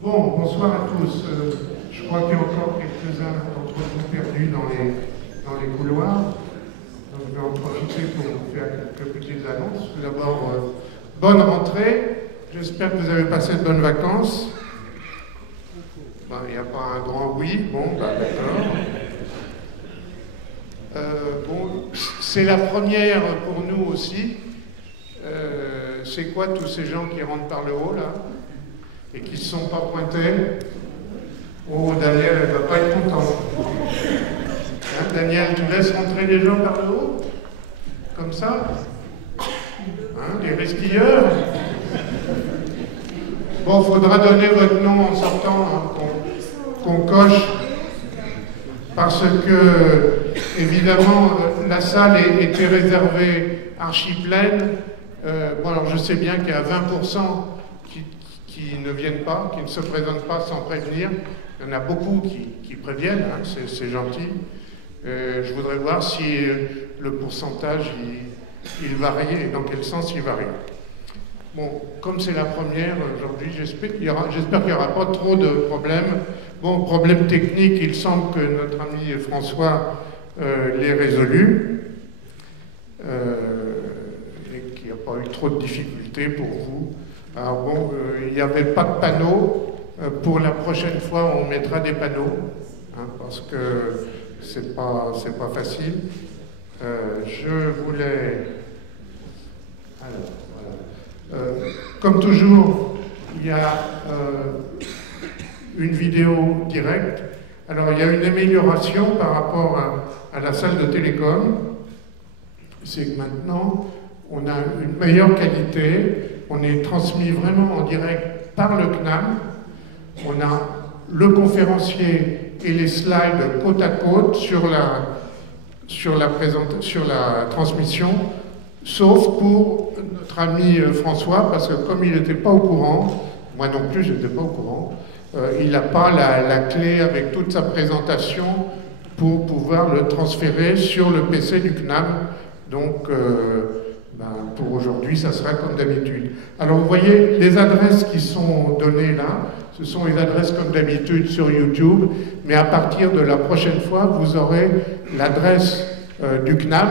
Bon, bonsoir à tous. Je crois qu'il y a encore quelques-uns d'entre vous perdus dans les couloirs. Donc, je vais en profiter pour vous faire quelques petites annonces. Tout d'abord, bonne rentrée. J'espère que vous avez passé de bonnes vacances. Ben, il n'y a pas un grand oui. Bon, ben, d'accord. Bon, c'est la première pour nous aussi. C'est quoi tous ces gens qui rentrent par le haut, là, et qui ne se sont pas pointés? Oh, Daniel, elle ne va pas être contente. Hein, Daniel, tu laisses rentrer les gens par le haut? Comme ça? Hein, des risquilleurs? Bon, il faudra donner votre nom en sortant, hein, qu'on coche. Parce que, évidemment, la salle était réservée archi pleine. Bon, alors je sais bien qu'il y a 20% qui ne viennent pas, qui ne se présentent pas sans prévenir. Il y en a beaucoup qui préviennent, hein, c'est gentil. Je voudrais voir si le pourcentage, il variait, et dans quel sens il varie. Bon, comme c'est la première aujourd'hui, j'espère qu'il n'y aura pas trop de problèmes. Bon, problème technique, il semble que notre ami François l'ait résolu. Et qu'il n'y a pas eu trop de difficultés pour vous. Alors bon, il n'y avait pas de panneau. Pour la prochaine fois, on mettra des panneaux, hein, parce que c'est pas facile. Je voulais... Alors, voilà. Comme toujours, il y a une vidéo directe. Alors, il y a une amélioration par rapport à la salle de télécom. C'est que maintenant, on a une meilleure qualité, on est transmis vraiment en direct par le CNAM, on a le conférencier et les slides côte à côte sur la transmission, sauf pour notre ami François, parce que comme il n'était pas au courant, moi non plus je n'étais pas au courant, il n'a pas la clé avec toute sa présentation pour pouvoir le transférer sur le PC du CNAM. Donc, pour aujourd'hui, ça sera comme d'habitude. Alors, vous voyez, les adresses qui sont données là, ce sont les adresses comme d'habitude sur YouTube, mais à partir de la prochaine fois, vous aurez l'adresse du CNAM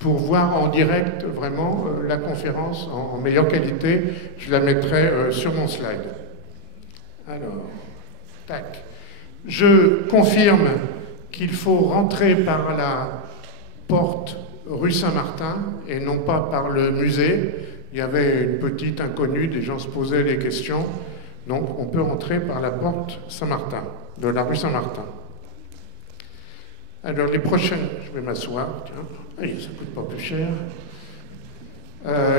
pour voir en direct vraiment la conférence en meilleure qualité. Je la mettrai sur mon slide. Alors, tac. Je confirme qu'il faut rentrer par la porte rue Saint-Martin et non pas par le musée. Il y avait une petite inconnue, des gens se posaient des questions. Donc on peut rentrer par la porte Saint-Martin, de la rue Saint-Martin. Alors les prochaines, je vais m'asseoir, tiens, allez, ça ne coûte pas plus cher.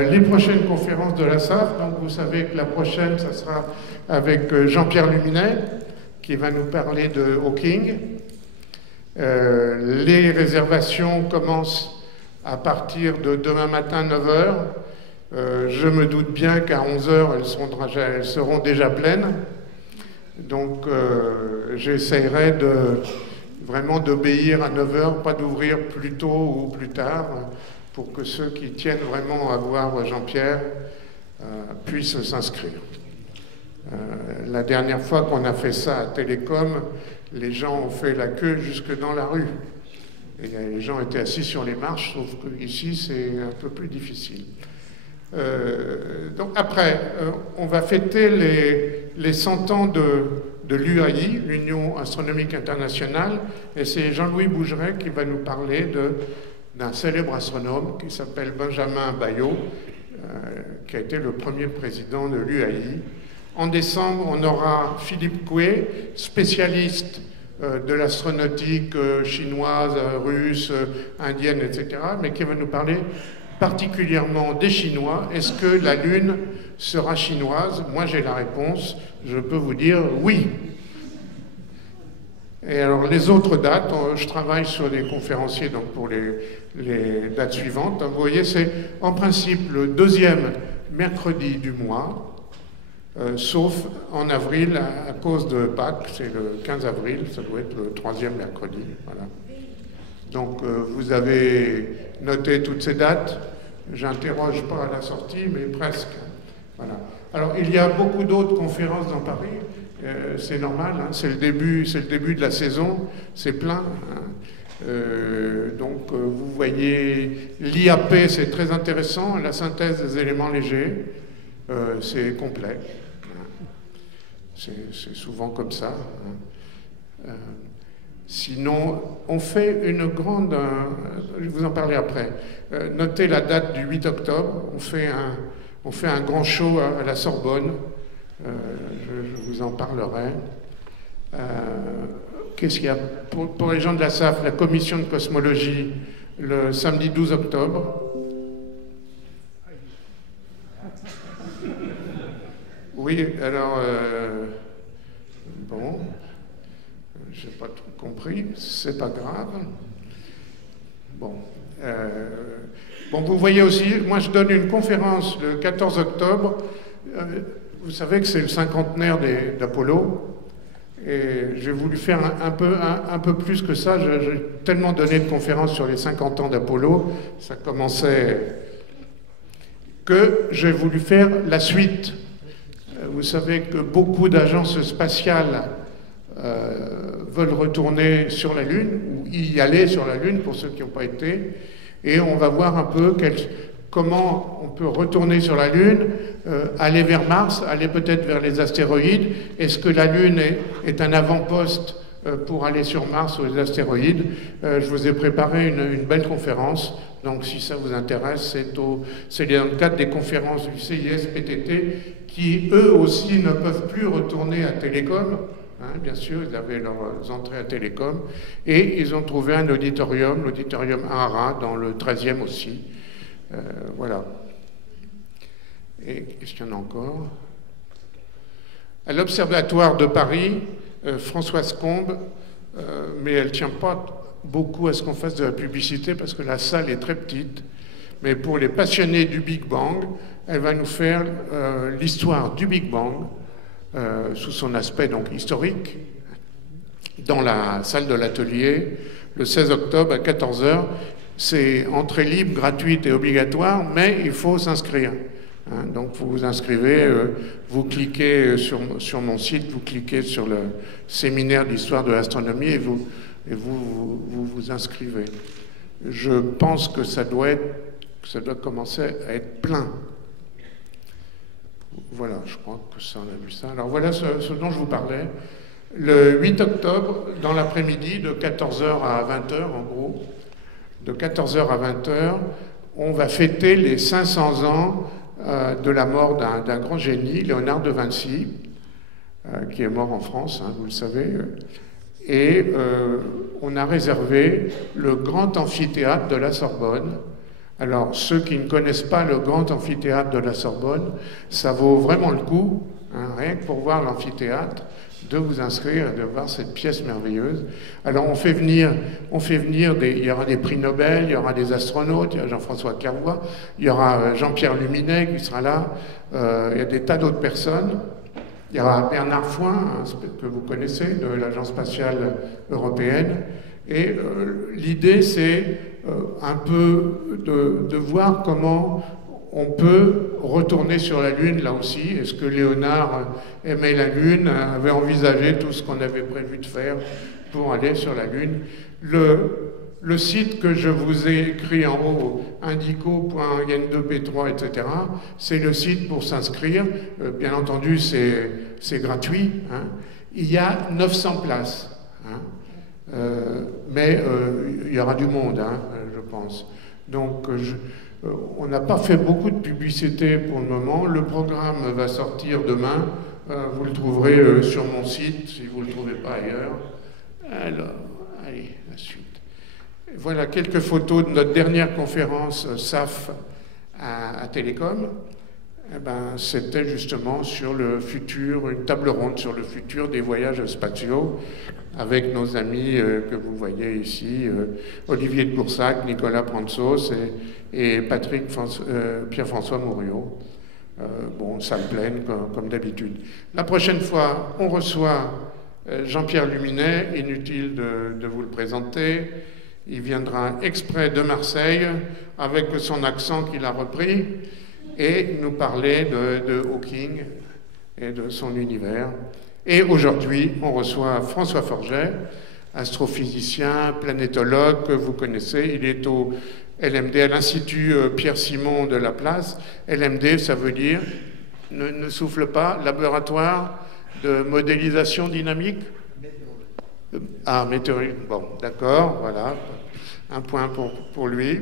Les prochaines conférences de la SAF, donc vous savez que la prochaine, ça sera avec Jean-Pierre Luminet, qui va nous parler de Hawking. Les réservations commencent à partir de demain matin 9h. Je me doute bien qu'à 11h, elles seront déjà pleines. Donc, j'essaierai vraiment d'obéir à 9h, pas d'ouvrir plus tôt ou plus tard, pour que ceux qui tiennent vraiment à voir Jean-Pierre puissent s'inscrire. La dernière fois qu'on a fait ça à Télécom, les gens ont fait la queue jusque dans la rue. Et les gens étaient assis sur les marches, sauf qu'ici, c'est un peu plus difficile. Donc après, on va fêter les 100 ans de l'UAI, l'Union Astronomique Internationale, et c'est Jean-Louis Bougeret qui va nous parler d'un célèbre astronome qui s'appelle Benjamin Bayot, qui a été le premier président de l'UAI. En décembre, on aura Philippe Coué, spécialiste de l'astronautique chinoise, russe, indienne, etc., mais qui va nous parler particulièrement des Chinois. Est-ce que la Lune sera chinoise? Moi, j'ai la réponse. Je peux vous dire oui. Et alors, les autres dates, je travaille sur des conférenciers donc pour les dates suivantes. Vous voyez, c'est en principe le deuxième mercredi du mois, sauf en avril à cause de Pâques, c'est le 15 avril, ça doit être le troisième mercredi. Voilà. Donc vous avez noté toutes ces dates, j'interroge pas à la sortie, mais presque. Voilà. Alors il y a beaucoup d'autres conférences dans Paris, C'est normal, hein, c'est le début de la saison, c'est plein. Hein. Donc vous voyez, l'IAP c'est très intéressant, la synthèse des éléments légers, c'est complet. C'est souvent comme ça. Hein. Sinon, on fait une grande... je vais vous en parler après. Notez la date du 8 octobre, on fait un grand show à la Sorbonne. Je vous en parlerai. Qu'est-ce qu'il y a pour les gens de la SAF, la commission de cosmologie, le samedi 12 octobre. Oui, alors... bon... Je n'ai pas tout compris, c'est pas grave. Bon. Bon, vous voyez aussi, moi je donne une conférence le 14 octobre. Vous savez que c'est le cinquantenaire d'Apollo. Et j'ai voulu faire un peu plus que ça. J'ai tellement donné de conférences sur les 50 ans d'Apollo, ça commençait, que j'ai voulu faire la suite. Vous savez que beaucoup d'agences spatiales veulent retourner sur la Lune, ou y aller sur la Lune pour ceux qui n'ont pas été, et on va voir un peu comment on peut retourner sur la Lune, aller vers Mars, aller peut-être vers les astéroïdes. Est-ce que la Lune est un avant-poste pour aller sur Mars ou les astéroïdes? Je vous ai préparé une belle conférence, donc si ça vous intéresse, c'est dans le cadre des conférences du CIS-PTT, qui eux aussi ne peuvent plus retourner à Télécom. Hein, bien sûr, ils avaient leurs entrées à Télécom, et ils ont trouvé un auditorium, l'auditorium Ahara, dans le 13e aussi. Voilà. Et qu'est-ce qu'il y en a encore? À l'Observatoire de Paris, Françoise Combe, mais elle ne tient pas beaucoup à ce qu'on fasse de la publicité parce que la salle est très petite, mais pour les passionnés du Big Bang, elle va nous faire l'histoire du Big Bang, sous son aspect donc historique, dans la salle de l'atelier, le 16 octobre à 14 h. C'est entrée libre, gratuite et obligatoire, mais il faut s'inscrire. Hein, donc vous vous inscrivez, vous cliquez sur mon site, vous cliquez sur le séminaire d'histoire de l'astronomie et vous inscrivez. Je pense que ça doit commencer à être plein. Voilà, je crois que ça, on a vu ça. Alors voilà ce dont je vous parlais. Le 8 octobre, dans l'après-midi, de 14 h à 20 h en gros, de 14 h à 20 h, on va fêter les 500 ans de la mort d'un grand génie, Léonard de Vinci, qui est mort en France, hein, vous le savez. Et on a réservé le grand amphithéâtre de la Sorbonne. Alors, ceux qui ne connaissent pas le grand amphithéâtre de la Sorbonne, ça vaut vraiment le coup, hein, rien que pour voir l'amphithéâtre, de vous inscrire et de voir cette pièce merveilleuse. Alors, on fait venir il y aura des prix Nobel, il y aura des astronautes, il y a Jean-François Clervoix, il y aura Jean-Pierre Luminet qui sera là, il y a des tas d'autres personnes. Il y aura Bernard Foin, que vous connaissez, de l'Agence spatiale européenne. Et l'idée, c'est un peu de voir comment on peut retourner sur la Lune, là aussi. Est-ce que Léonard aimait la Lune, avait envisagé tout ce qu'on avait prévu de faire pour aller sur la Lune? Le site que je vous ai écrit en haut, indico.yen2p3, etc., c'est le site pour s'inscrire. Bien entendu, c'est gratuit. Hein. Il y a 900 places. Hein. Mais il y aura du monde, hein, je pense. Donc, on n'a pas fait beaucoup de publicité pour le moment. Le programme va sortir demain. Vous le trouverez sur mon site, si vous ne le trouvez pas ailleurs. Alors, allez, la suite. Voilà quelques photos de notre dernière conférence SAF à Télécom. Eh ben, c'était justement sur le futur, une table ronde sur le futur des voyages spatiaux, avec nos amis que vous voyez ici, Olivier de Boursac, Nicolas Prantzos et Pierre-François Mouriot. Bon, salle pleine, comme d'habitude. La prochaine fois, on reçoit Jean-Pierre Luminet, inutile de vous le présenter. Il viendra exprès de Marseille, avec son accent qu'il a repris, et nous parler de Hawking et de son univers. Et aujourd'hui, on reçoit François Forget, astrophysicien, planétologue que vous connaissez. Il est au LMD, à l'Institut Pierre-Simon de Laplace. LMD, ça veut dire, ne souffle pas, laboratoire de modélisation dynamique. Ah, météorologie. Bon, d'accord, voilà. Un point pour lui.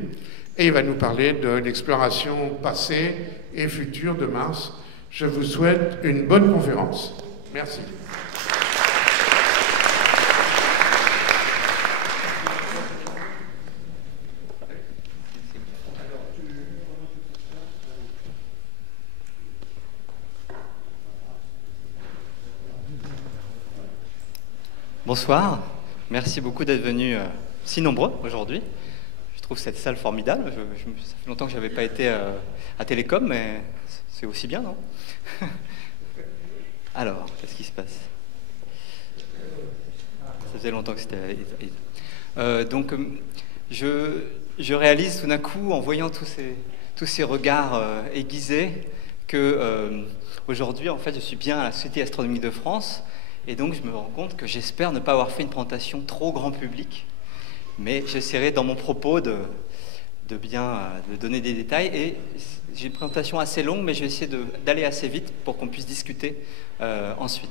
Et il va nous parler de l'exploration passée et future de Mars. Je vous souhaite une bonne conférence. Merci. Bonsoir, merci beaucoup d'être venus si nombreux aujourd'hui. Je trouve cette salle formidable. Ça fait longtemps que je n'avais pas été à Télécom, mais c'est aussi bien, non? Alors, qu'est-ce qui se passe? Ça faisait longtemps que c'était... donc, je réalise tout d'un coup, en voyant tous ces regards aiguisés, que aujourd'hui, en fait, je suis bien à la Société astronomique de France. Et donc, je me rends compte que j'espère ne pas avoir fait une présentation trop grand public, mais j'essaierai dans mon propos de donner des détails. Et j'ai une présentation assez longue, mais je vais essayer d'aller assez vite pour qu'on puisse discuter ensuite.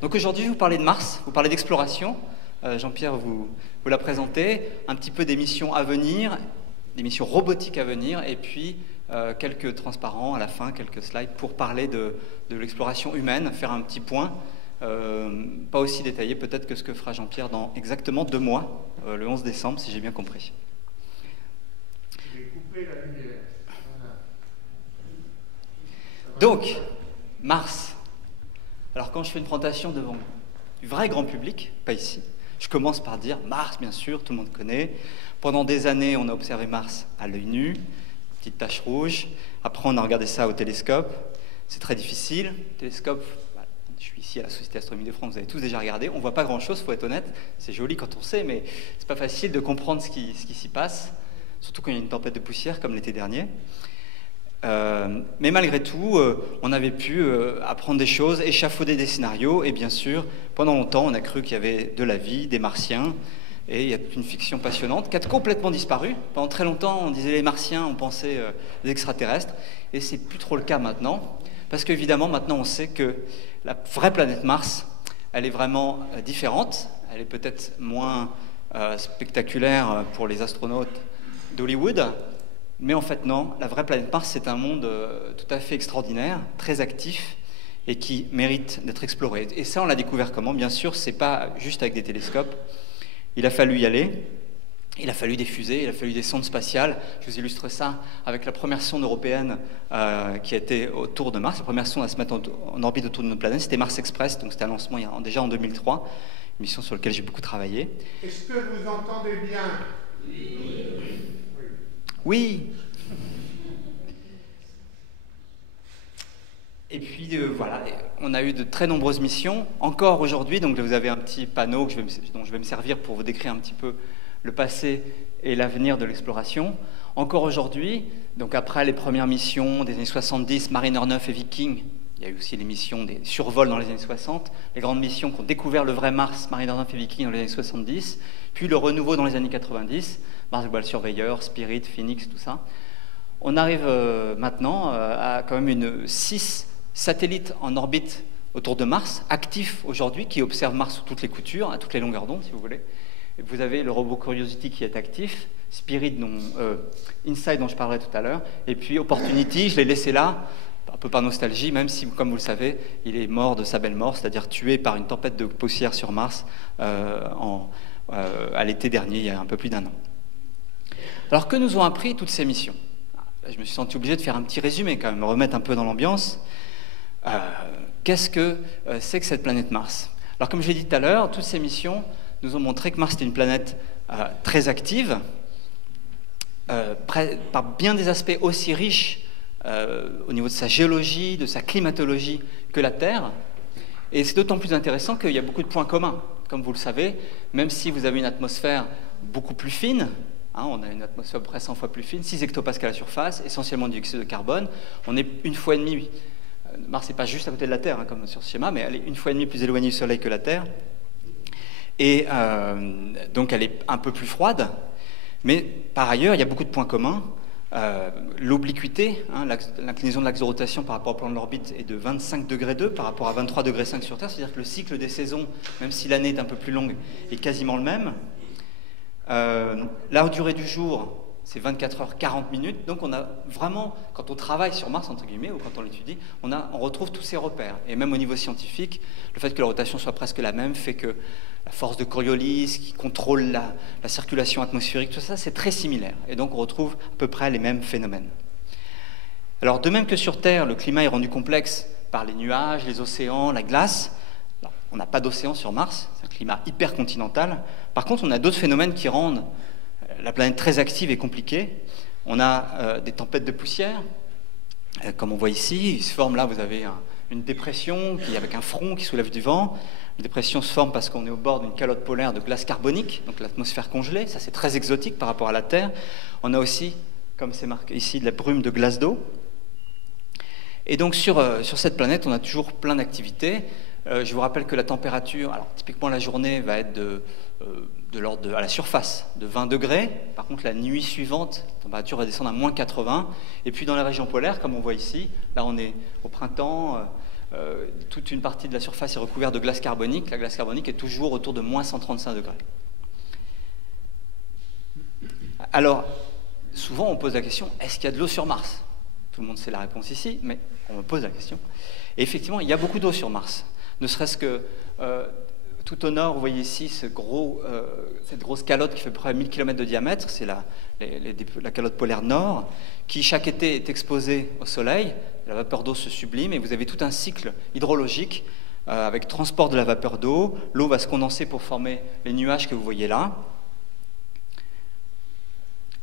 Donc aujourd'hui, je vais vous parler de Mars, vous parler d'exploration. Jean-Pierre vous l'a présenté, un petit peu des missions à venir, des missions robotiques à venir, et puis quelques transparents à la fin, quelques slides pour parler de l'exploration humaine, faire un petit point. Pas aussi détaillé peut-être que ce que fera Jean-Pierre dans exactement 2 mois, le 11 décembre, si j'ai bien compris. Je vais couper la lumière. Voilà. Donc, Mars. Alors quand je fais une présentation devant du vrai grand public, pas ici, je commence par dire Mars, bien sûr, tout le monde connaît. Pendant des années, on a observé Mars à l'œil nu, petite tache rouge. Après, on a regardé ça au télescope. C'est très difficile. Le télescope... Je suis ici à la Société astronomique de France, vous avez tous déjà regardé. On ne voit pas grand-chose, il faut être honnête. C'est joli quand on sait, mais c'est pas facile de comprendre ce qui s'y passe, surtout quand il y a une tempête de poussière comme l'été dernier. Mais malgré tout, on avait pu apprendre des choses, échafauder des scénarios, et bien sûr, pendant longtemps, on a cru qu'il y avait de la vie, des martiens, et il y a une fiction passionnante qui a complètement disparu. Pendant très longtemps, on disait les martiens, on pensait les extraterrestres, et c'est plus trop le cas maintenant, parce qu'évidemment, maintenant, on sait que la vraie planète Mars, elle est vraiment différente. Elle est peut-être moins spectaculaire pour les astronautes d'Hollywood. Mais en fait, non. La vraie planète Mars, c'est un monde tout à fait extraordinaire, très actif et qui mérite d'être exploré. Et ça, on l'a découvert comment? Bien sûr, c'est pas juste avec des télescopes. Il a fallu y aller. Il a fallu des fusées, il a fallu des sondes spatiales. Je vous illustre ça avec la première sonde européenne qui a été autour de Mars. La première sonde à se mettre en orbite autour de notre planète, c'était Mars Express, donc c'était un lancement déjà en 2003, une mission sur laquelle j'ai beaucoup travaillé. Est-ce que vous entendez bien? Oui. Et puis voilà, on a eu de très nombreuses missions, encore aujourd'hui, donc vous avez un petit panneau dont je vais me servir pour vous décrire un petit peu le passé et l'avenir de l'exploration. Encore aujourd'hui, donc après les premières missions des années 70, Mariner 9 et Viking, il y a eu aussi les missions des survols dans les années 60, les grandes missions qui ont découvert le vrai Mars, Mariner 9 et Viking dans les années 70, puis le renouveau dans les années 90, Mars Global Surveyor, Spirit, Phoenix, tout ça. On arrive maintenant à quand même 6 satellites en orbite autour de Mars, actifs aujourd'hui, qui observent Mars sous toutes les coutures, à toutes les longueurs d'onde, si vous voulez. Vous avez le robot Curiosity qui est actif, Spirit, Insight dont je parlerai tout à l'heure, et puis Opportunity, je l'ai laissé là, un peu par nostalgie, même si, comme vous le savez, il est mort de sa belle mort, c'est-à-dire tué par une tempête de poussière sur Mars à l'été dernier, il y a un peu plus d'1 an. Alors, que nous ont appris toutes ces missions? Je me suis senti obligé de faire un petit résumé, quand même, me remettre un peu dans l'ambiance. Qu'est-ce que c'est que cette planète Mars? Alors, comme je l'ai dit tout à l'heure, toutes ces missions nous ont montré que Mars était une planète très active, par bien des aspects aussi riches au niveau de sa géologie, de sa climatologie que la Terre. Et c'est d'autant plus intéressant qu'il y a beaucoup de points communs. Comme vous le savez, même si vous avez une atmosphère beaucoup plus fine, on a une atmosphère près 100 fois plus fine, 6 hectopascales à la surface, essentiellement du dioxyde de carbone, on est 1,5 fois Mars n'est pas juste à côté de la Terre, hein, comme sur ce schéma, mais elle est 1,5 fois plus éloignée du Soleil que la Terre. Et donc elle est un peu plus froide. Mais par ailleurs, il y a beaucoup de points communs. L'obliquité, hein, l'inclinaison de l'axe de rotation par rapport au plan de l'orbite est de 25 degrés 2 par rapport à 23 degrés 5 sur Terre, c'est-à-dire que le cycle des saisons, même si l'année est un peu plus longue, est quasiment le même. La durée du jour, c'est 24 heures 40 minutes, donc on a vraiment, quand on travaille sur Mars, entre guillemets, ou quand on l'étudie, on retrouve tous ces repères. Et même au niveau scientifique, le fait que la rotation soit presque la même fait que la force de Coriolis qui contrôle la circulation atmosphérique, tout ça, c'est très similaire. Et donc on retrouve à peu près les mêmes phénomènes. Alors de même que sur Terre, le climat est rendu complexe par les nuages, les océans, la glace. Alors, on n'a pas d'océan sur Mars, c'est un climat hypercontinental. Par contre, on a d'autres phénomènes qui rendent la planète très active et compliquée. On a des tempêtes de poussière, comme on voit ici. Il se forme là, vous avez une dépression avec un front qui soulève du vent. La dépression se forme parce qu'on est au bord d'une calotte polaire de glace carbonique, donc l'atmosphère congelée. Ça, c'est très exotique par rapport à la Terre. On a aussi, comme c'est marqué ici, de la brume de glace d'eau. Et donc sur cette planète, on a toujours plein d'activités. Je vous rappelle que la température, alors typiquement la journée va être de l'ordre à la surface de 20 degrés. Par contre, la nuit suivante, la température va descendre à moins 80. Et puis dans les régions polaires, comme on voit ici, là on est au printemps, toute une partie de la surface est recouverte de glace carbonique. La glace carbonique est toujours autour de moins 135 degrés. Alors, souvent on pose la question, est-ce qu'il y a de l'eau sur Mars? Tout le monde sait la réponse ici, mais on me pose la question. Et effectivement, il y a beaucoup d'eau sur Mars. Ne serait-ce que tout au nord, vous voyez ici cette grosse calotte qui fait à peu près 1000 km de diamètre, c'est la calotte polaire nord, qui chaque été est exposée au soleil. La vapeur d'eau se sublime et vous avez tout un cycle hydrologique avec transport de la vapeur d'eau. L'eau va se condenser pour former les nuages que vous voyez là.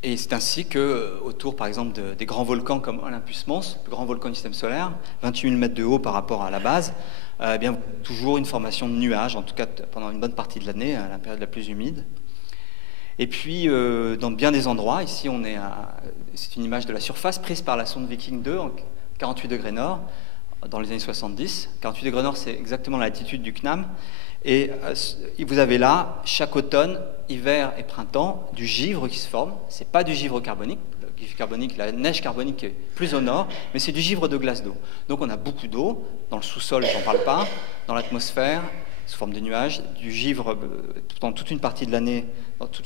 Et c'est ainsi que, autour, par exemple, des grands volcans comme Olympus Mons, le grand volcan du système solaire, 28 000 mètres de haut par rapport à la base, eh bien, toujours une formation de nuages, en tout cas pendant une bonne partie de l'année, à la période la plus humide. Et puis, dans bien des endroits, ici, c'est une image de la surface prise par la sonde Viking 2 en 48 degrés nord, dans les années 70. 48 degrés nord, c'est exactement la latitude du CNAM. Et vous avez là, chaque automne, hiver et printemps, du givre qui se forme. Ce n'est pas du givre carbonique. Le givre carbonique, la neige carbonique est plus au nord, mais c'est du givre de glace d'eau. Donc on a beaucoup d'eau, dans le sous-sol, je n'en parle pas, dans l'atmosphère, sous forme de nuages, du givre dans toute une partie de l'année,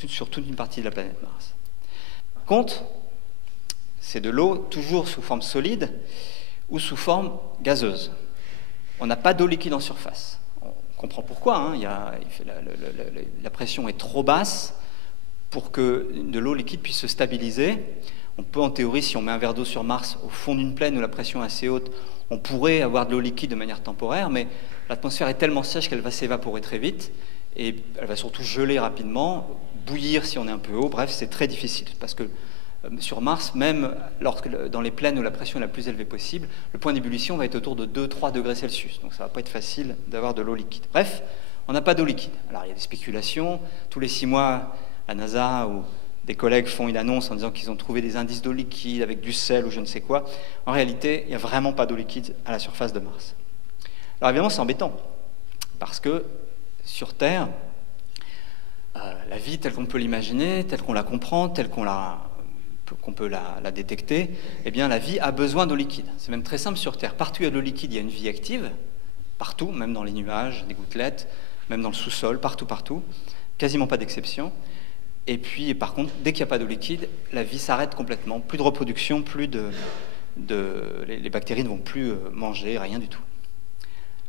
sur toute une partie de la planète Mars. Par contre, c'est de l'eau toujours sous forme solide ou sous forme gazeuse. On n'a pas d'eau liquide en surface. On comprend pourquoi, hein. La pression est trop basse pour que de l'eau liquide puisse se stabiliser. On peut, en théorie, si on met un verre d'eau sur Mars au fond d'une plaine où la pression est assez haute, on pourrait avoir de l'eau liquide de manière temporaire, mais l'atmosphère est tellement sèche qu'elle va s'évaporer très vite et elle va surtout geler rapidement, bouillir si on est un peu haut. Bref, c'est très difficile parce que sur Mars, même dans les plaines où la pression est la plus élevée possible, le point d'ébullition va être autour de 2-3 degrés Celsius. Donc ça ne va pas être facile d'avoir de l'eau liquide. Bref, on n'a pas d'eau liquide. Alors il y a des spéculations. Tous les 6 mois, la NASA ou des collègues font une annonce en disant qu'ils ont trouvé des indices d'eau liquide avec du sel ou je ne sais quoi. En réalité, il n'y a vraiment pas d'eau liquide à la surface de Mars. Alors évidemment, c'est embêtant. Parce que sur Terre, la vie telle qu'on peut l'imaginer, telle qu'on la comprend, telle qu'on peut la détecter, eh bien la vie a besoin d'eau liquide. C'est même très simple sur Terre. Partout où il y a de l'eau liquide, il y a une vie active. Partout, même dans les nuages, les gouttelettes, même dans le sous-sol, partout. Quasiment pas d'exception. Et puis, par contre, dès qu'il n'y a pas d'eau liquide, la vie s'arrête complètement. Plus de reproduction, les bactéries ne vont plus manger, rien du tout.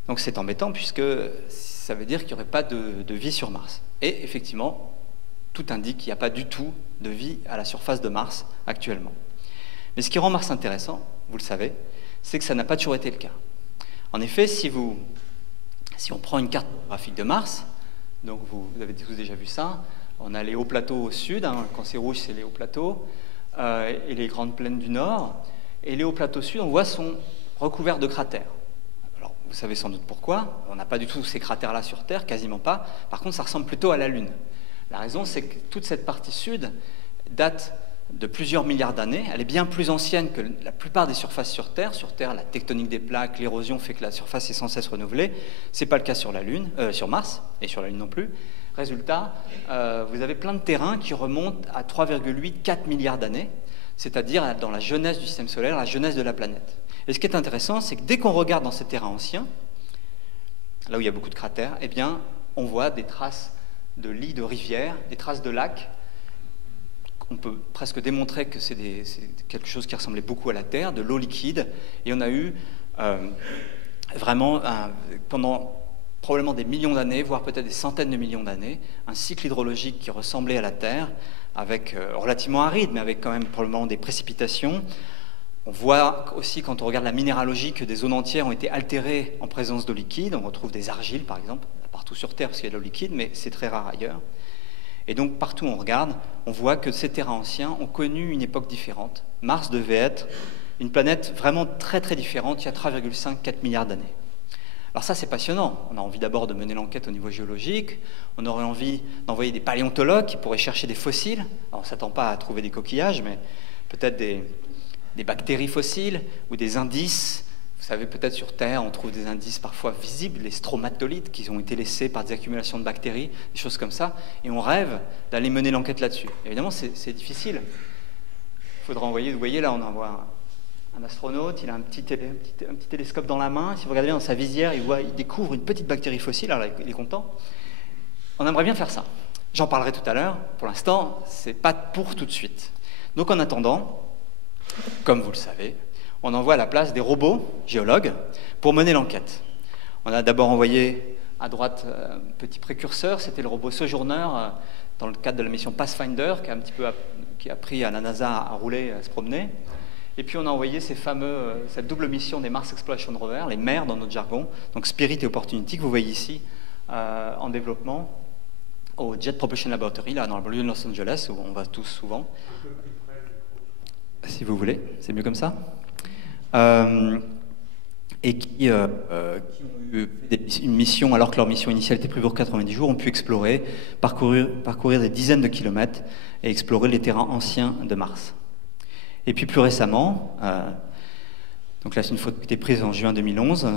Donc c'est embêtant puisque ça veut dire qu'il n'y aurait pas de vie sur Mars. Et effectivement, tout indique qu'il n'y a pas du tout de vie à la surface de Mars actuellement. Mais ce qui rend Mars intéressant, vous le savez, c'est que ça n'a pas toujours été le cas. En effet, si on prend une carte graphique de Mars, donc vous avez tous déjà vu ça, on a les hauts plateaux au sud, hein, quand c'est rouge c'est les hauts plateaux, et les grandes plaines du nord, et les hauts plateaux sud, on voit, sont recouverts de cratères. Alors, vous savez sans doute pourquoi, on n'a pas du tout ces cratères-là sur Terre, quasiment pas, par contre ça ressemble plutôt à la Lune. La raison, c'est que toute cette partie sud date de plusieurs milliards d'années. Elle est bien plus ancienne que la plupart des surfaces sur Terre. Sur Terre, la tectonique des plaques, l'érosion fait que la surface est sans cesse renouvelée. Ce n'est pas le cas sur sur Mars, et sur la Lune non plus. Résultat, vous avez plein de terrains qui remontent à 3,8-4 milliards d'années, c'est-à-dire dans la jeunesse du système solaire, la jeunesse de la planète. Et ce qui est intéressant, c'est que dès qu'on regarde dans ces terrains anciens, là où il y a beaucoup de cratères, eh bien, on voit des traces de lits de rivières, des traces de lacs. On peut presque démontrer que c'est quelque chose qui ressemblait beaucoup à la Terre, de l'eau liquide. Et on a eu vraiment, pendant probablement des millions d'années, voire peut-être des centaines de millions d'années, un cycle hydrologique qui ressemblait à la Terre, avec relativement aride, mais avec quand même probablement des précipitations. On voit aussi, quand on regarde la minéralogie, que des zones entières ont été altérées en présence d'eau liquide. On retrouve des argiles, par exemple, partout sur Terre, parce qu'il y a de l'eau liquide, mais c'est très rare ailleurs. Et donc, partout où on regarde, on voit que ces terrains anciens ont connu une époque différente. Mars devait être une planète vraiment très, très différente, il y a 3,5-4 milliards d'années. Alors ça, c'est passionnant. On a envie d'abord de mener l'enquête au niveau géologique. On aurait envie d'envoyer des paléontologues qui pourraient chercher des fossiles. Alors, on ne s'attend pas à trouver des coquillages, mais peut-être des bactéries fossiles ou des indices. Vous savez, peut-être sur Terre, on trouve des indices parfois visibles, les stromatolites qui ont été laissés par des accumulations de bactéries, des choses comme ça, et on rêve d'aller mener l'enquête là-dessus. Évidemment, c'est difficile. Il faudra envoyer, vous voyez là, on envoie un astronaute, il a un petit télescope dans la main, si vous regardez bien dans sa visière, il découvre une petite bactérie fossile, alors il est content. On aimerait bien faire ça. J'en parlerai tout à l'heure. Pour l'instant, c'est pas pour tout de suite. Donc en attendant, comme vous le savez, on envoie à la place des robots géologues pour mener l'enquête. On a d'abord envoyé à droite un petit précurseur, c'était le robot Sojourner, dans le cadre de la mission Pathfinder, qui a appris à la NASA à rouler, à se promener. Et puis on a envoyé cette double mission des Mars Exploration Rover, les MER dans notre jargon, donc Spirit et Opportunity, que vous voyez ici, en développement au Jet Propulsion Laboratory, là dans la banlieue de Los Angeles, où on va tous souvent. Si vous voulez, c'est mieux comme ça. Et qui ont eu une mission, alors que leur mission initiale était prévue pour 90 jours, ont pu explorer, parcourir des dizaines de kilomètres et explorer les terrains anciens de Mars. Et puis plus récemment, donc là c'est une photo qui était prise en juin 2011,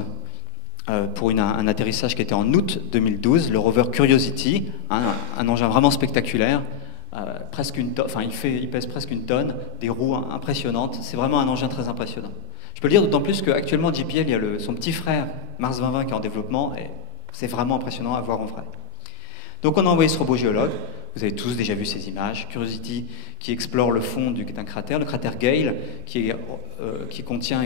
pour un atterrissage qui était en août 2012, le rover Curiosity, un engin vraiment spectaculaire, presque il pèse presque une tonne, des roues impressionnantes, c'est vraiment un engin très impressionnant. Je peux le dire d'autant plus qu'actuellement JPL, il y a son petit frère Mars 2020 qui est en développement, et c'est vraiment impressionnant à voir en vrai. Donc on a envoyé ce robot géologue, vous avez tous déjà vu ces images, Curiosity qui explore le fond d'un cratère, le cratère Gale, qui contient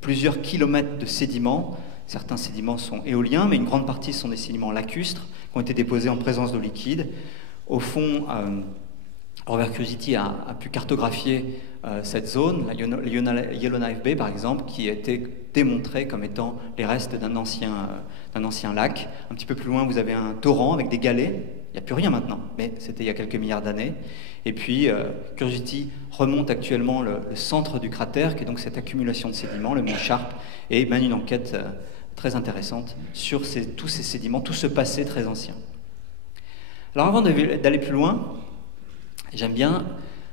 plusieurs kilomètres de sédiments. Certains sédiments sont éoliens, mais une grande partie sont des sédiments lacustres qui ont été déposés en présence d'eau liquide. Au fond, rover Curiosity a pu cartographier cette zone, la Yellowknife Bay par exemple, qui a été démontrée comme étant les restes d'un ancien lac. Un petit peu plus loin, vous avez un torrent avec des galets. Il n'y a plus rien maintenant, mais c'était il y a quelques milliards d'années. Et puis, Curiosity remonte actuellement le centre du cratère, qui est donc cette accumulation de sédiments, le mont Sharp, et mène une enquête très intéressante sur tous ces sédiments, tout ce passé très ancien. Alors avant d'aller plus loin, j'aime bien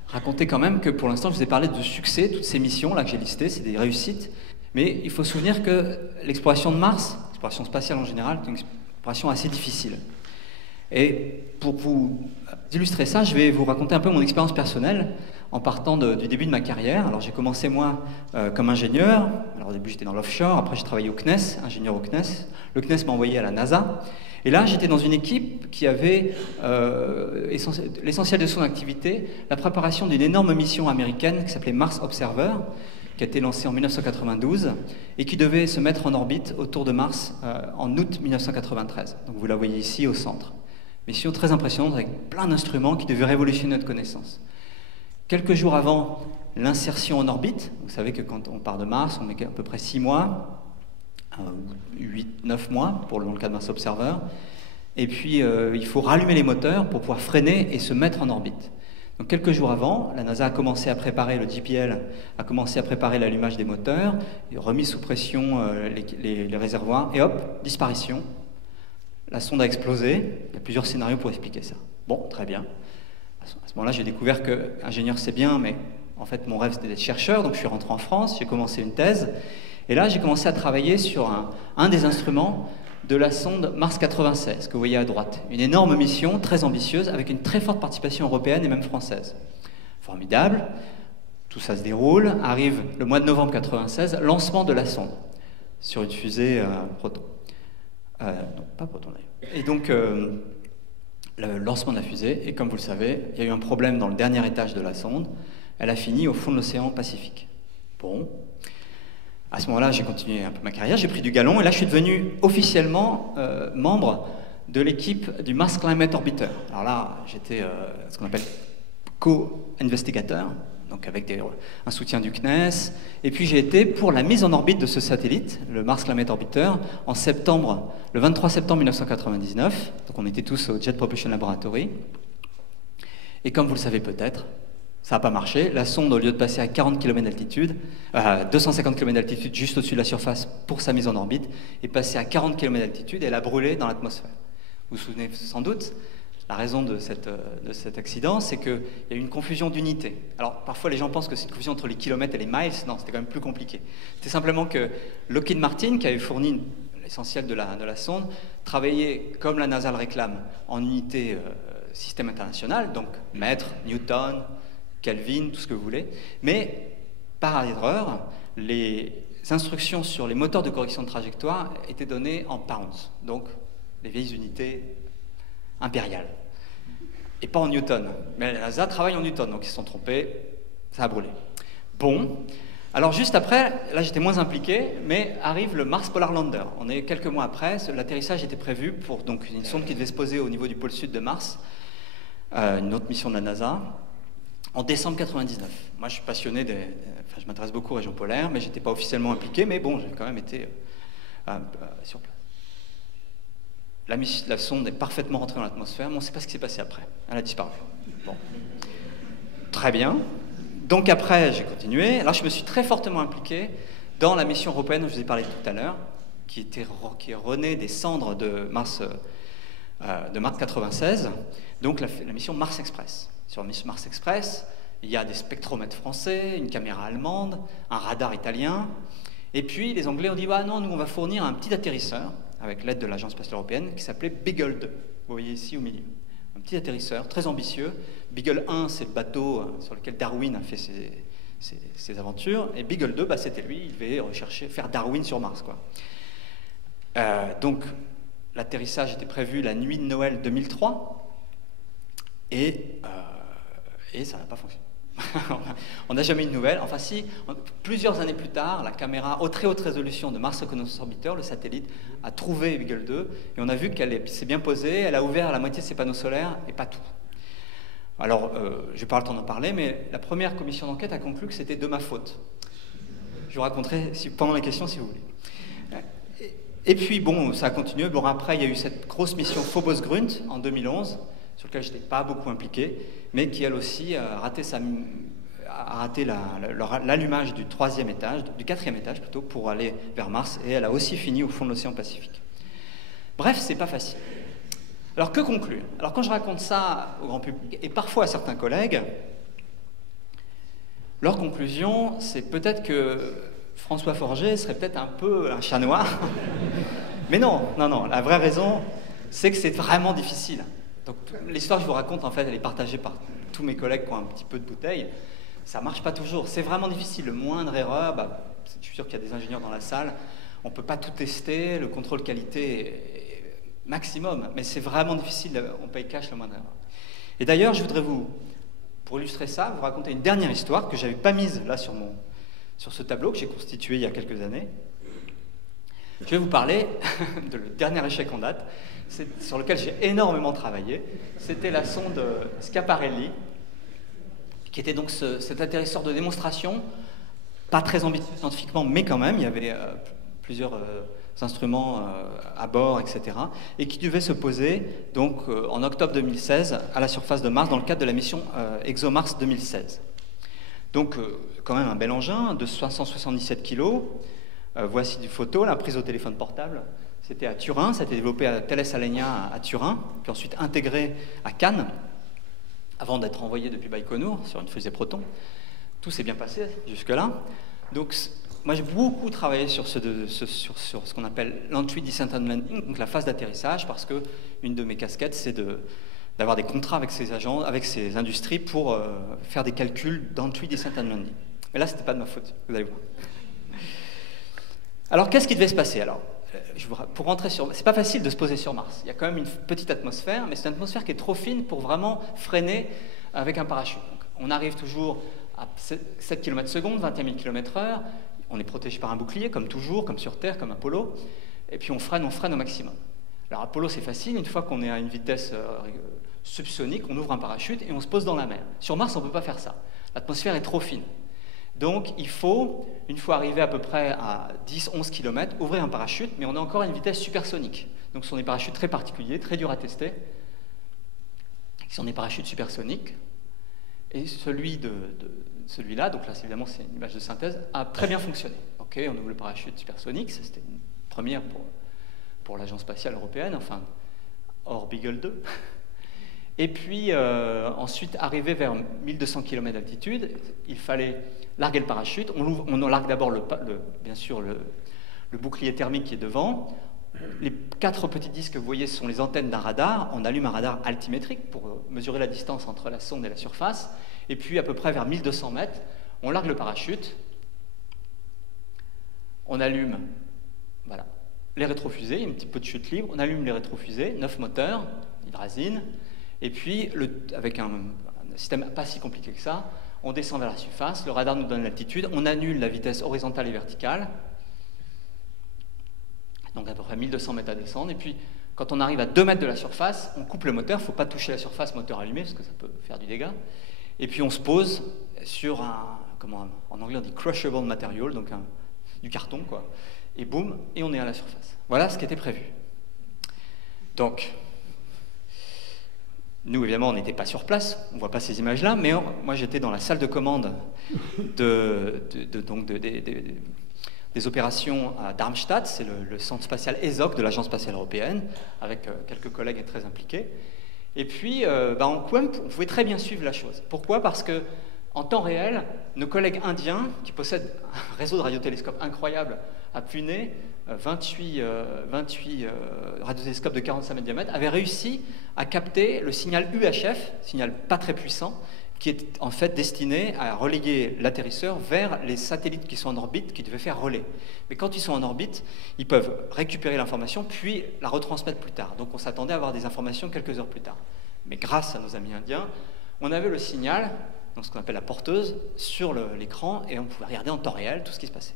raconter quand même que pour l'instant, je vous ai parlé de succès, toutes ces missions là que j'ai listées, c'est des réussites, mais il faut se souvenir que l'exploration de Mars, l'exploration spatiale en général, est une exploration assez difficile. Et pour vous illustrer ça, je vais vous raconter un peu mon expérience personnelle en partant du début de ma carrière. Alors j'ai commencé moi comme ingénieur. Alors au début j'étais dans l'offshore, après j'ai travaillé au CNES, ingénieur au CNES. Le CNES m'a envoyé à la NASA. Et là j'étais dans une équipe qui avait l'essentiel de son activité, la préparation d'une énorme mission américaine qui s'appelait Mars Observer, qui a été lancée en 1992 et qui devait se mettre en orbite autour de Mars en août 1993. Donc vous la voyez ici au centre. Mission très impressionnante avec plein d'instruments qui devaient révolutionner notre connaissance. Quelques jours avant l'insertion en orbite, vous savez que quand on part de Mars, on met à peu près 6 mois, 8-9 mois dans le cas de Mars Observer, et puis il faut rallumer les moteurs pour pouvoir freiner et se mettre en orbite. Donc quelques jours avant, la NASA a commencé à préparer, le JPL a commencé à préparer l'allumage des moteurs, remis sous pression les réservoirs, et hop, disparition. La sonde a explosé, il y a plusieurs scénarios pour expliquer ça. Bon, très bien. À ce moment-là, j'ai découvert qu'ingénieur, c'est bien, mais en fait, mon rêve, c'était d'être chercheur. Donc, je suis rentré en France, j'ai commencé une thèse. Et là, j'ai commencé à travailler sur un des instruments de la sonde Mars 96, que vous voyez à droite. Une énorme mission, très ambitieuse, avec une très forte participation européenne et même française. Formidable. Tout ça se déroule. Arrive le mois de novembre 96, lancement de la sonde sur une fusée Proton. Non, pas Proton d'ailleurs. Et donc, le lancement de la fusée, et comme vous le savez, il y a eu un problème dans le dernier étage de la sonde. Elle a fini au fond de l'océan Pacifique. Bon. À ce moment-là, j'ai continué un peu ma carrière, j'ai pris du galon, et là, je suis devenu officiellement membre de l'équipe du Mars Climate Orbiter. Alors là, j'étais ce qu'on appelle co-investigateur, donc avec un soutien du CNES, et puis j'ai été pour la mise en orbite de ce satellite, le Mars Climate Orbiter, le 23 septembre 1999, donc on était tous au Jet Propulsion Laboratory, et comme vous le savez peut-être, ça n'a pas marché. La sonde, au lieu de passer à 40 km d'altitude, 250 km d'altitude juste au-dessus de la surface pour sa mise en orbite, est passée à 40 km d'altitude et elle a brûlé dans l'atmosphère. Vous vous souvenez sans doute, la raison de cet accident, c'est qu'il y a eu une confusion d'unités. Alors, parfois, les gens pensent que c'est une confusion entre les kilomètres et les miles. Non, c'était quand même plus compliqué. C'était simplement que Lockheed Martin, qui avait fourni l'essentiel de la sonde, travaillait, comme la NASA le réclame, en unité système international, donc mètres, newton, Kelvin, tout ce que vous voulez, mais par erreur, les instructions sur les moteurs de correction de trajectoire étaient données en pounds, donc les vieilles unités impériales, et pas en newton. Mais la NASA travaille en newton, donc ils se sont trompés, ça a brûlé. Bon, alors juste après, là j'étais moins impliqué, mais arrive le Mars Polar Lander. On est quelques mois après, l'atterrissage était prévu pour donc, une sonde qui devait se poser au niveau du pôle sud de Mars, une autre mission de la NASA, en décembre 99. Moi, je suis passionné je m'intéresse beaucoup aux régions polaires, mais je n'étais pas officiellement impliqué, mais bon, j'ai quand même été sur place. La sonde est parfaitement rentrée dans l'atmosphère, mais on ne sait pas ce qui s'est passé après. Elle a disparu. Bon. Très bien. Donc après, j'ai continué. Alors, je me suis très fortement impliqué dans la mission européenne dont je vous ai parlé tout à l'heure, qui est renée des cendres de Mars 96, donc la mission Mars Express. Sur Mars Express, il y a des spectromètres français, une caméra allemande, un radar italien. Et puis, les Anglais ont dit, bah non, nous, on va fournir un petit atterrisseur, avec l'aide de l'Agence spatiale européenne, qui s'appelait Beagle 2. Vous voyez ici au milieu. Un petit atterrisseur, très ambitieux. Beagle 1, c'est le bateau sur lequel Darwin a fait ses aventures. Et Beagle 2, bah, c'était lui, il devait faire Darwin sur Mars, quoi. Donc, l'atterrissage était prévu la nuit de Noël 2003. Et ça n'a pas fonctionné. On n'a jamais eu de nouvelles. Enfin si, plusieurs années plus tard, la caméra très haute résolution de Mars Reconnaissance Orbiter, le satellite, a trouvé Beagle 2, et on a vu qu'elle s'est bien posée, elle a ouvert la moitié de ses panneaux solaires, et pas tout. Alors, je n'ai pas le temps d'en parler, mais la première commission d'enquête a conclu que c'était de ma faute. Je vous raconterai pendant les questions si vous voulez. Et puis bon, ça a continué. Bon, après, il y a eu cette grosse mission Phobos-Grunt en 2011, sur lequel je n'étais pas beaucoup impliqué, mais qui elle aussi a raté l'allumage du quatrième étage plutôt, pour aller vers Mars, et elle a aussi fini au fond de l'océan Pacifique. Bref, c'est pas facile. Alors que conclure? Alors quand je raconte ça au grand public, et parfois à certains collègues, leur conclusion, c'est peut-être que François Forget serait peut-être un peu un chat noir. Mais non, la vraie raison, c'est que c'est vraiment difficile. Donc l'histoire que je vous raconte, en fait, elle est partagée par tous mes collègues qui ont un petit peu de bouteille. Ça marche pas toujours, c'est vraiment difficile. Le moindre erreur, je suis sûr qu'il y a des ingénieurs dans la salle, on peut pas tout tester, le contrôle qualité est maximum, mais c'est vraiment difficile, on paye cash le moindre erreur. Et d'ailleurs, je voudrais pour illustrer ça, vous raconter une dernière histoire que j'avais pas mise là sur ce tableau que j'ai constitué il y a quelques années. Je vais vous parler de le dernier échec en date, sur lequel j'ai énormément travaillé. C'était la sonde Schiaparelli, qui était donc cet atterrisseur de démonstration, pas très ambitieux scientifiquement, mais quand même, il y avait plusieurs instruments à bord, etc., et qui devait se poser donc en octobre 2016 à la surface de Mars dans le cadre de la mission ExoMars 2016. Donc quand même un bel engin de 577 kg. Voici des photos, la prise au téléphone portable. C'était à Turin, ça a été développé à Thales Alenia à Turin, puis ensuite intégré à Cannes. avant d'être envoyé depuis Baïkonour sur une fusée Proton. Tout s'est bien passé jusque-là. Donc, moi, j'ai beaucoup travaillé sur ce qu'on appelle l'entry, descent and landing, donc la phase d'atterrissage, parce que une de mes casquettes, c'est d'avoir des contrats avec ces agents, avec ces industries pour faire des calculs d'entry, descent and landing. Mais là, c'était pas de ma faute, vous allez voir. Alors, qu'est-ce qui devait se passer? Alors, pour rentrer sur... C'est pas facile de se poser sur Mars. Il y a quand même une petite atmosphère, mais c'est une atmosphère qui est trop fine pour vraiment freiner avec un parachute. Donc, on arrive toujours à 7 km/s, 21 000 km/h. On est protégé par un bouclier, comme toujours, comme sur Terre, comme Apollo. Et puis on freine au maximum. Alors Apollo, c'est facile. Une fois qu'on est à une vitesse subsonique, on ouvre un parachute et on se pose dans la mer. Sur Mars, on ne peut pas faire ça. L'atmosphère est trop fine. Donc il faut, une fois arrivé à peu près à 10-11 km, ouvrir un parachute, mais on est encore à une vitesse supersonique. Donc ce sont des parachutes très particuliers, très durs à tester. Ce sont des parachutes supersoniques. Et celui-là, donc là évidemment c'est une image de synthèse, a très bien fonctionné. Ok, on ouvre le parachute supersonique, c'était une première pour l'Agence spatiale européenne, enfin hors Beagle 2. Et puis ensuite, arrivé vers 1200 km d'altitude, il fallait larguer le parachute. On largue d'abord bien sûr le bouclier thermique qui est devant. Les 4 petits disques que vous voyez sont les antennes d'un radar. On allume un radar altimétrique pour mesurer la distance entre la sonde et la surface. Et puis, à peu près vers 1200 mètres, on largue le parachute. On allume les rétrofusées, il y a un petit peu de chute libre. On allume les rétrofusées, 9 moteurs, hydrazine. Et puis, avec un système pas si compliqué que ça, on descend vers la surface. Le radar nous donne l'altitude. On annule la vitesse horizontale et verticale. Donc à peu près 1200 mètres à descendre, et puis quand on arrive à 2 mètres de la surface, on coupe le moteur, il ne faut pas toucher la surface, moteur allumé, parce que ça peut faire du dégât, et puis on se pose sur en anglais on dit crushable material, donc du carton, quoi, et boum, et on est à la surface. Voilà ce qui était prévu. Donc, nous évidemment on n'était pas sur place, on ne voit pas ces images-là, mais moi j'étais dans la salle de commande des opérations à Darmstadt, c'est le centre spatial ESOC de l'Agence spatiale européenne, avec quelques collègues très impliqués. Et puis, on pouvait très bien suivre la chose. Pourquoi? Parce que, en temps réel, nos collègues indiens, qui possèdent un réseau de radiotélescopes incroyable à Pune, 28 radiotélescopes de 45 mètres de diamètre, avaient réussi à capter le signal UHF, signal pas très puissant, qui est en fait destiné à reléguer l'atterrisseur vers les satellites qui sont en orbite, qui devaient faire relais. Mais quand ils sont en orbite, ils peuvent récupérer l'information, puis la retransmettre plus tard. Donc on s'attendait à avoir des informations quelques heures plus tard. Mais grâce à nos amis indiens, on avait le signal, donc ce qu'on appelle la porteuse, sur l'écran, et on pouvait regarder en temps réel tout ce qui se passait.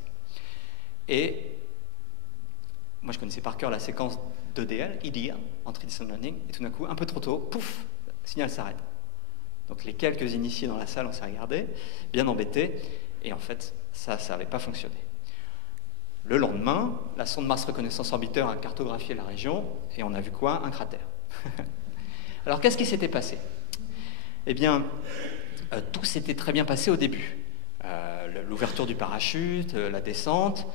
Et moi je connaissais par cœur la séquence d'EDL, Entry Descent Landing, et tout d'un coup, un peu trop tôt, pouf, le signal s'arrête. Donc les quelques initiés dans la salle, on s'est regardé, bien embêtés, et en fait, ça n'avait pas fonctionné. Le lendemain, la sonde Mars Reconnaissance Orbiter a cartographié la région, et on a vu quoi? Un cratère. Alors qu'est-ce qui s'était passé? Eh bien, tout s'était très bien passé au début. L'ouverture du parachute, la descente.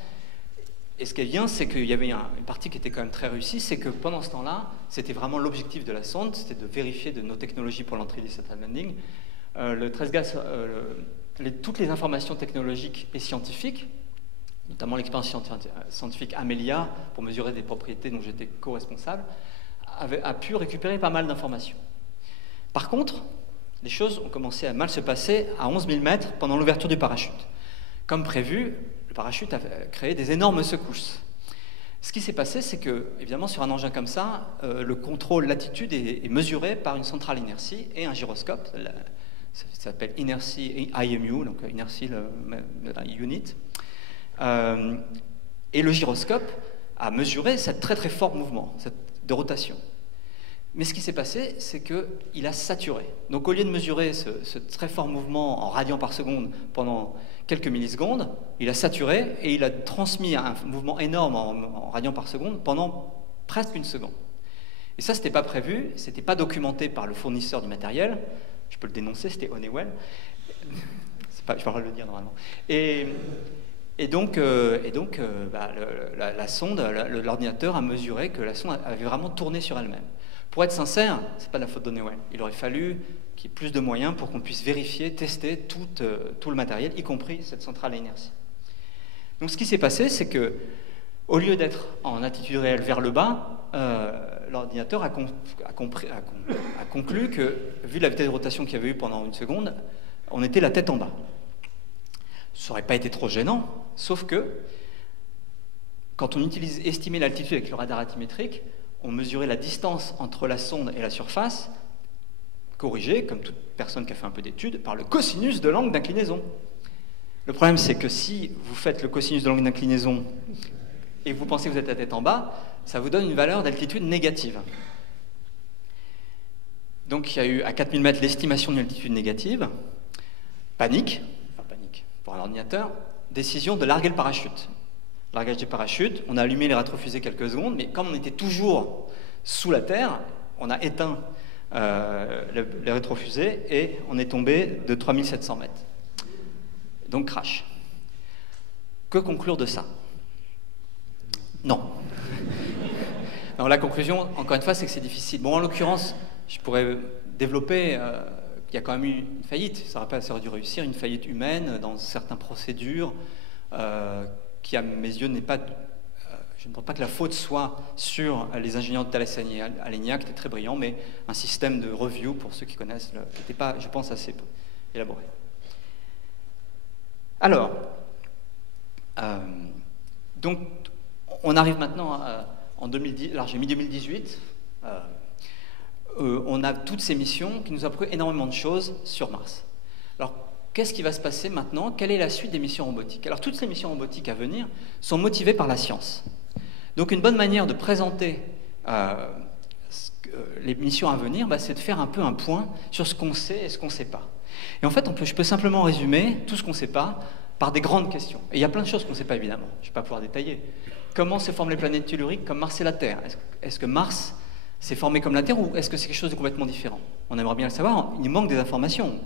Et ce qui est bien, c'est qu'il y avait une partie qui était quand même très réussie, c'est que pendant ce temps-là, c'était vraiment l'objectif de la sonde, c'était de vérifier de nos technologies pour l'entrée des Descent and Landing. Le TRESGAS, toutes les informations technologiques et scientifiques, notamment l'expérience scientifique Amelia, pour mesurer des propriétés dont j'étais co-responsable, a pu récupérer pas mal d'informations. Par contre, les choses ont commencé à mal se passer à 11 000 mètres pendant l'ouverture du parachute. Comme prévu, le parachute a créé des énormes secousses. Ce qui s'est passé, c'est que, évidemment, sur un engin comme ça, le contrôle latitude est mesuré par une centrale inertie et un gyroscope. Ça s'appelle Inertie IMU, donc Inertie Unit. Et le gyroscope a mesuré cette très très fort mouvement de rotation. Mais ce qui s'est passé, c'est qu'il a saturé. Donc au lieu de mesurer ce très fort mouvement en radians par seconde pendant quelques millisecondes, il a saturé et il a transmis un mouvement énorme en radians par seconde pendant presque une seconde. Et ça, ce n'était pas prévu, ce n'était pas documenté par le fournisseur du matériel. Je peux le dénoncer, c'était Honeywell. Je ne vais pas le dire normalement. Et Et donc, la sonde, l'ordinateur a mesuré que la sonde avait vraiment tourné sur elle-même. Pour être sincère, ce n'est pas de la faute de Newell. Il aurait fallu qu'il y ait plus de moyens pour qu'on puisse vérifier, tester tout le matériel, y compris cette centrale à inertie. Donc ce qui s'est passé, c'est que, au lieu d'être en attitude réelle vers le bas, l'ordinateur a conclu que, vu la vitesse de rotation qu'il y avait eu pendant une seconde, on était la tête en bas. Ça n'aurait pas été trop gênant, sauf que, quand on estimait l'altitude avec le radar altimétrique, on mesurait la distance entre la sonde et la surface, corrigée, comme toute personne qui a fait un peu d'études, par le cosinus de l'angle d'inclinaison. Le problème, c'est que si vous faites le cosinus de l'angle d'inclinaison et que vous pensez que vous êtes la tête en bas, ça vous donne une valeur d'altitude négative. Donc il y a eu à 4000 mètres l'estimation d'une altitude négative, panique pour un ordinateur, décision de larguer le parachute. Largage du parachute, on a allumé les rétrofusées quelques secondes, mais comme on était toujours sous la Terre, on a éteint les rétrofusées et on est tombé de 3700 mètres. Donc crash. Que conclure de ça? Non. Non, la conclusion, encore une fois, c'est que c'est difficile. Bon, en l'occurrence, je pourrais développer qu'il y a quand même eu une faillite. Ça aurait dû réussir, une faillite humaine dans certaines procédures qui, à mes yeux, n'est pas... je ne pense pas que la faute soit sur les ingénieurs de Thales Alenia, qui étaient très brillants, mais un système de review, pour ceux qui connaissent, qui n'était pas, je pense, assez élaboré. Alors, donc, on arrive maintenant en 2010, alors j'ai mis 2018, on a toutes ces missions qui nous apprennent énormément de choses sur Mars. Alors, qu'est-ce qui va se passer maintenant? Quelle est la suite des missions robotiques? Alors, toutes ces missions robotiques à venir sont motivées par la science. Donc, une bonne manière de présenter les missions à venir, c'est de faire un peu un point sur ce qu'on sait et ce qu'on ne sait pas. Et en fait, je peux simplement résumer tout ce qu'on ne sait pas par des grandes questions. Et il y a plein de choses qu'on ne sait pas, évidemment. Je ne vais pas pouvoir détailler. Comment se forment les planètes telluriques comme Mars et la Terre? Est-ce que Mars s'est formé comme la Terre ou est-ce que c'est quelque chose de complètement différent? On aimerait bien le savoir, il manque des informations.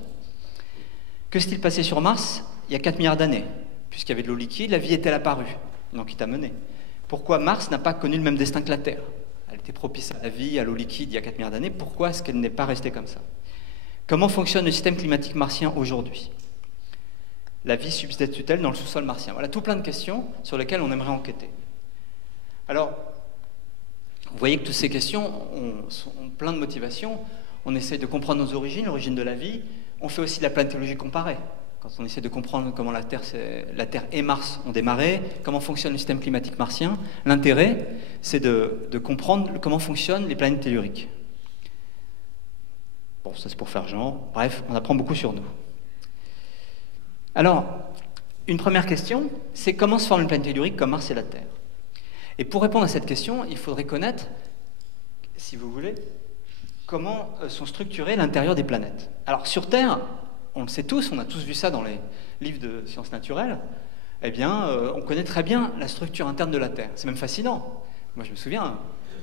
Que s'est-il passé sur Mars il y a 4 milliards d'années? Puisqu'il y avait de l'eau liquide, la vie est-elle apparue? Donc, il t'a mené. Pourquoi Mars n'a pas connu le même destin que la Terre? Elle était propice à la vie, à l'eau liquide il y a 4 milliards d'années. Pourquoi est-ce qu'elle n'est pas restée comme ça? Comment fonctionne le système climatique martien aujourd'hui? La vie subsiste-t-elle dans le sous-sol martien? Voilà tout plein de questions sur lesquelles on aimerait enquêter. Alors, vous voyez que toutes ces questions ont plein de motivations. On essaie de comprendre nos origines, l'origine de la vie. On fait aussi de la planétologie comparée. Quand on essaie de comprendre comment la Terre et Mars ont démarré, comment fonctionne le système climatique martien, l'intérêt, c'est de comprendre comment fonctionnent les planètes telluriques. Bon, ça c'est pour faire genre. Bref, on apprend beaucoup sur nous. Alors, une première question, c'est comment se forme une planète tellurique comme Mars et la Terre? Et pour répondre à cette question, il faudrait connaître, si vous voulez, comment sont structurés l'intérieur des planètes. Alors, sur Terre, on le sait tous, on a tous vu ça dans les livres de sciences naturelles, eh bien, on connaît très bien la structure interne de la Terre. C'est même fascinant. Moi, je me souviens,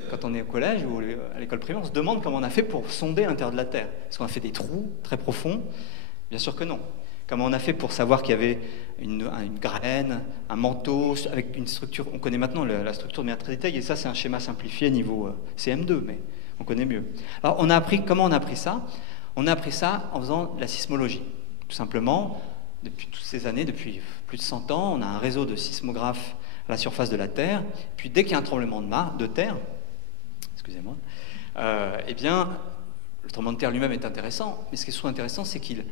quand on est au collège ou à l'école primaire, on se demande comment on a fait pour sonder l'intérieur de la Terre. Est-ce qu'on a fait des trous très profonds? Bien sûr que non. Comment on a fait pour savoir qu'il y avait une graine, un manteau, avec une structure? On connaît maintenant la structure de manière très détaillée, et ça, c'est un schéma simplifié niveau CM2, mais on connaît mieux. Alors, comment on a appris ça? On a appris ça en faisant de la sismologie. Tout simplement, depuis toutes ces années, depuis plus de 100 ans, on a un réseau de sismographes à la surface de la Terre. Puis dès qu'il y a un tremblement de terre, excusez-moi, eh bien, le tremblement de terre lui-même est intéressant, mais ce qui est surtout intéressant, c'est qu'il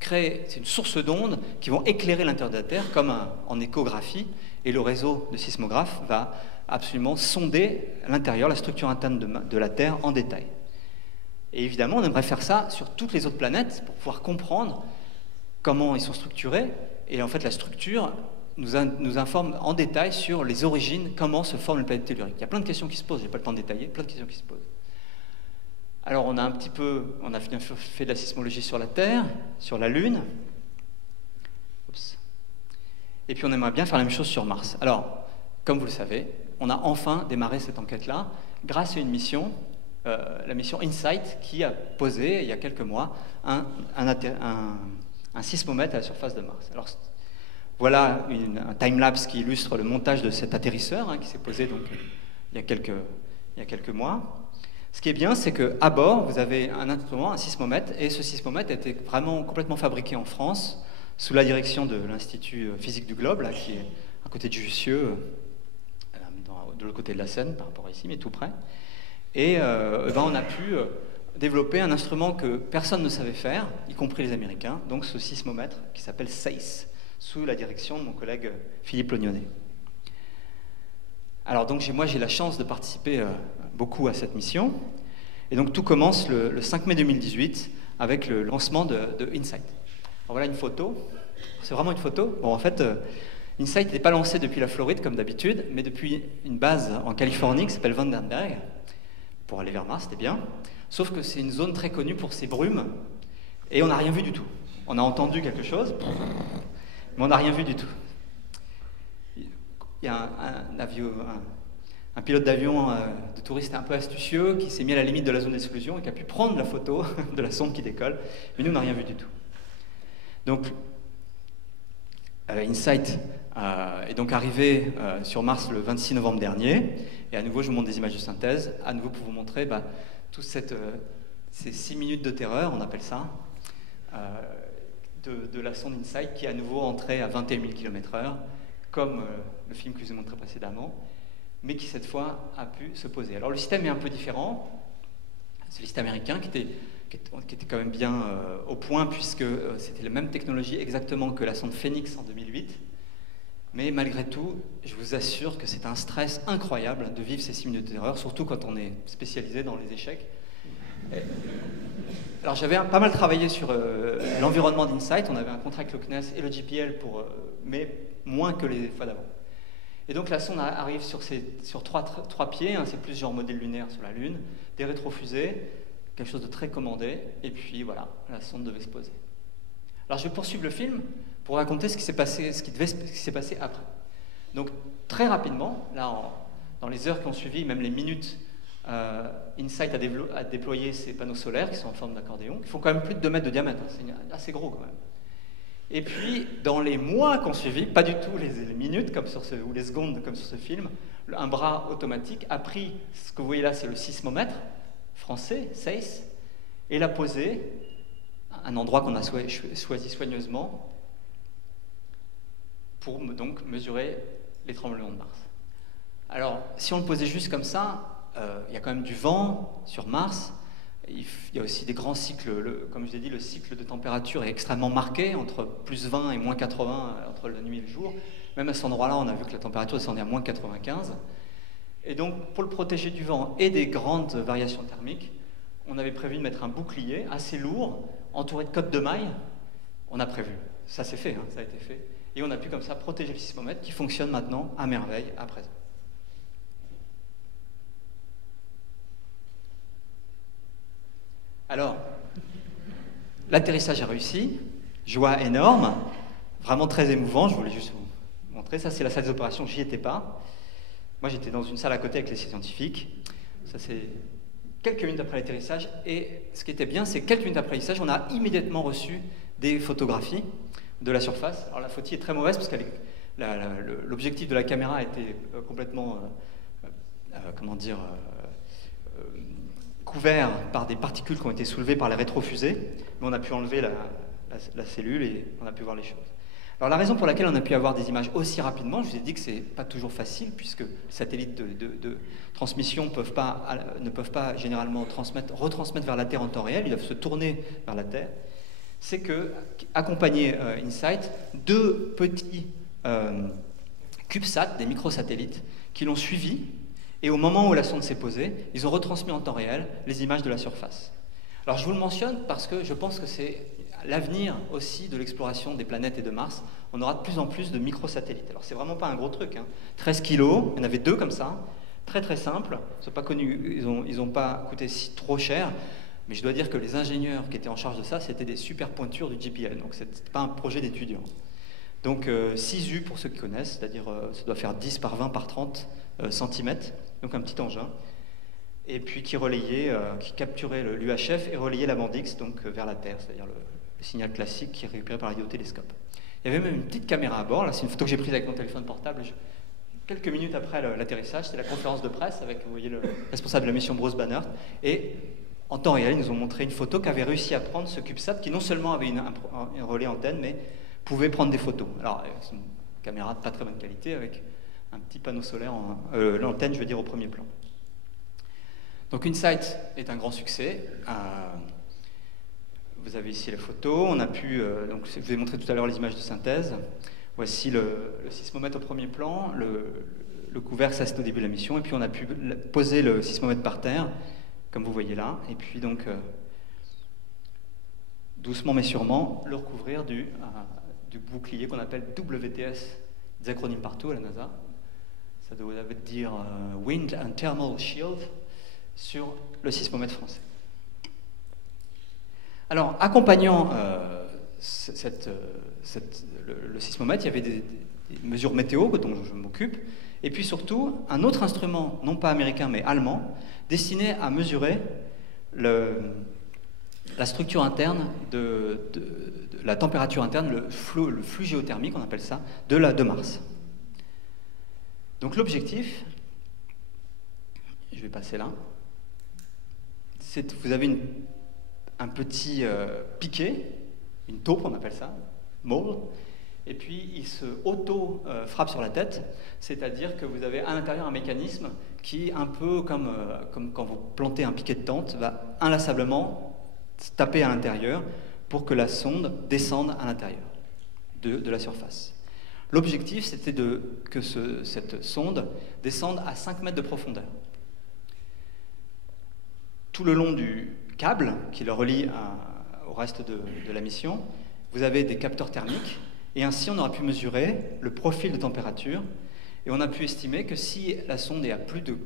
crée une source d'ondes qui vont éclairer l'intérieur de la Terre comme en échographie, et le réseau de sismographes va absolument sonder l'intérieur, la structure interne de la Terre en détail. Et évidemment, on aimerait faire ça sur toutes les autres planètes pour pouvoir comprendre comment ils sont structurés. Et en fait, la structure nous informe en détail sur les origines, comment se forme une planète tellurique. Il y a plein de questions qui se posent, je n'ai pas le temps de détailler, plein de questions qui se posent. Alors, on a bien fait de la sismologie sur la Terre, sur la Lune. Oups. Et puis, on aimerait bien faire la même chose sur Mars. Alors, comme vous le savez, on a enfin démarré cette enquête-là grâce à une mission, la mission InSight, qui a posé, il y a quelques mois, un sismomètre à la surface de Mars. Alors, voilà un time-lapse qui illustre le montage de cet atterrisseur hein, qui s'est posé donc, il y a quelques mois. Ce qui est bien, c'est qu'à bord, vous avez un instrument, un sismomètre, et ce sismomètre a été vraiment complètement fabriqué en France, sous la direction de l'Institut physique du globe, là, qui est à côté de Jussieu, de l'autre côté de la Seine, par rapport à ici, mais tout près. Et on a pu développer un instrument que personne ne savait faire, y compris les Américains, donc ce sismomètre qui s'appelle SACE, sous la direction de mon collègue Philippe Lognonnet. Alors donc moi j'ai la chance de participer beaucoup à cette mission, et donc tout commence le 5 mai 2018 avec le lancement de InSight. Alors voilà une photo, c'est vraiment une photo. Bon en fait, InSight n'était pas lancé depuis la Floride comme d'habitude, mais depuis une base en Californie qui s'appelle Vandenberg, pour aller vers Mars, c'était bien, sauf que c'est une zone très connue pour ses brumes, et on n'a rien vu du tout. On a entendu quelque chose, mais on n'a rien vu du tout. Il y a un pilote d'avion de touriste un peu astucieux qui s'est mis à la limite de la zone d'exclusion et qui a pu prendre la photo de la sonde qui décolle, mais nous, on n'a rien vu du tout. Donc, InSight est donc arrivé sur Mars le 26 novembre dernier, et à nouveau, je vous montre des images de synthèse, à nouveau pour vous montrer toutes ces 6 minutes de terreur, on appelle ça, de la sonde InSight qui est à nouveau entrée à 21 000 km/h, comme le film que je vous ai montré précédemment, mais qui cette fois a pu se poser. Alors le système est un peu différent, c'est le système américain qui était quand même bien au point, puisque c'était la même technologie exactement que la sonde Phoenix en 2008, mais malgré tout, je vous assure que c'est un stress incroyable de vivre ces 6 minutes de terreur, surtout quand on est spécialisé dans les échecs. Alors j'avais pas mal travaillé sur l'environnement d'InSight, on avait un contrat avec le CNES et le JPL, mais moins que les fois d'avant. Et donc la sonde arrive sur trois pieds, hein, c'est plus genre modèle lunaire sur la Lune, des rétrofusées, quelque chose de très commandé, et puis voilà, la sonde devait se poser. Alors je vais poursuivre le film pour raconter ce qui s'est passé après. Donc très rapidement, là dans les heures qui ont suivi, même les minutes, InSight a déployé ces panneaux solaires qui sont en forme d'accordéon, qui font quand même plus de 2 mètres de diamètre, hein, c'est assez gros quand même. Et puis, dans les mois qui ont suivi, pas du tout les minutes comme ou les secondes comme sur ce film, un bras automatique a pris, ce que vous voyez là, c'est le sismomètre français, SACE, et l'a posé à un endroit qu'on a choisi soigneusement pour donc mesurer les tremblements de Mars. Alors, si on le posait juste comme ça, il y a quand même du vent sur Mars. Il y a aussi des grands cycles, comme je l'ai dit, le cycle de température est extrêmement marqué, entre plus 20 et moins 80 entre la nuit et le jour. Même à cet endroit-là, on a vu que la température descendait à moins 95. Et donc, pour le protéger du vent et des grandes variations thermiques, on avait prévu de mettre un bouclier assez lourd, entouré de cottes de mailles. On a prévu. Ça s'est fait, hein, ça a été fait. Et on a pu comme ça protéger le sismomètre qui fonctionne maintenant à merveille à présent. Alors, l'atterrissage a réussi, joie énorme, vraiment très émouvant, je voulais juste vous montrer. Ça, c'est la salle des opérations, j'y étais pas. Moi, j'étais dans une salle à côté avec les scientifiques. Ça, c'est quelques minutes après l'atterrissage. Et ce qui était bien, c'est que quelques minutes après l'atterrissage, on a immédiatement reçu des photographies de la surface. Alors, la photo est très mauvaise parce que l'objectif de la caméra a été complètement, couvert par des particules qui ont été soulevées par les rétrofusées, mais on a pu enlever la cellule et on a pu voir les choses. Alors la raison pour laquelle on a pu avoir des images aussi rapidement, je vous ai dit que c'est pas toujours facile, puisque les satellites de transmission ne peuvent pas généralement retransmettre vers la Terre en temps réel, ils doivent se tourner vers la Terre, c'est que, accompagné InSight, 2 petits CubeSat, des microsatellites, qui l'ont suivi. Et au moment où la sonde s'est posée, ils ont retransmis en temps réel les images de la surface. Alors je vous le mentionne parce que je pense que c'est l'avenir aussi de l'exploration des planètes et de Mars. On aura de plus en plus de microsatellites. Alors c'est vraiment pas un gros truc, hein. 13 kilos, il y en avait 2 comme ça, très très simples. Ils sont pas connus, ils ont pas coûté trop cher, mais je dois dire que les ingénieurs qui étaient en charge de ça, c'était des super pointures du JPL, donc c'était pas un projet d'étudiants. Donc 6 U pour ceux qui connaissent, c'est-à-dire ça doit faire 10 par 20 par 30 cm, donc un petit engin, et puis qui capturait l'UHF et relayait la bande X donc vers la Terre, c'est-à-dire le signal classique qui est récupéré par radiotélescope. Il y avait même une petite caméra à bord. Là, c'est une photo que j'ai prise avec mon téléphone portable. Quelques minutes après l'atterrissage, c'était la conférence de presse avec, vous voyez, le responsable de la mission Bruce Banner. Et en temps réel, ils nous ont montré une photo qu'avait réussi à prendre ce CubeSat, qui non seulement avait un relais antenne, mais pouvait prendre des photos. Alors, c'est une caméra de pas très bonne qualité avec un petit panneau solaire, l'antenne, je veux dire, au premier plan. Donc, InSight est un grand succès. Vous avez ici la photo. On a pu, donc, je vous ai montré tout à l'heure les images de synthèse. Voici le sismomètre au premier plan. Le couvercle, ça c'est au début de la mission. Et puis, on a pu poser le sismomètre par terre, comme vous voyez là. Et puis, donc, doucement mais sûrement, le recouvrir du bouclier qu'on appelle WTS, des acronymes partout à la NASA. Ça doit dire Wind and Thermal Shield sur le sismomètre français. Alors, accompagnant le sismomètre, il y avait des mesures météo dont je m'occupe, et puis surtout un autre instrument, non pas américain mais allemand, destiné à mesurer la structure interne de la température interne, le flux géothermique, on appelle ça, de Mars. Donc l'objectif, je vais passer là, c'est vous avez un petit piquet, une taupe on appelle ça, mole, et puis il se auto-frappe sur la tête, c'est-à-dire que vous avez à l'intérieur un mécanisme qui, un peu comme quand vous plantez un piquet de tente, va inlassablement taper à l'intérieur pour que la sonde descende à l'intérieur de la surface. L'objectif, c'était que cette sonde descende à 5 mètres de profondeur. Tout le long du câble qui le relie au reste de la mission, vous avez des capteurs thermiques, et ainsi on aura pu mesurer le profil de température, et on a pu estimer que si la sonde est à plus de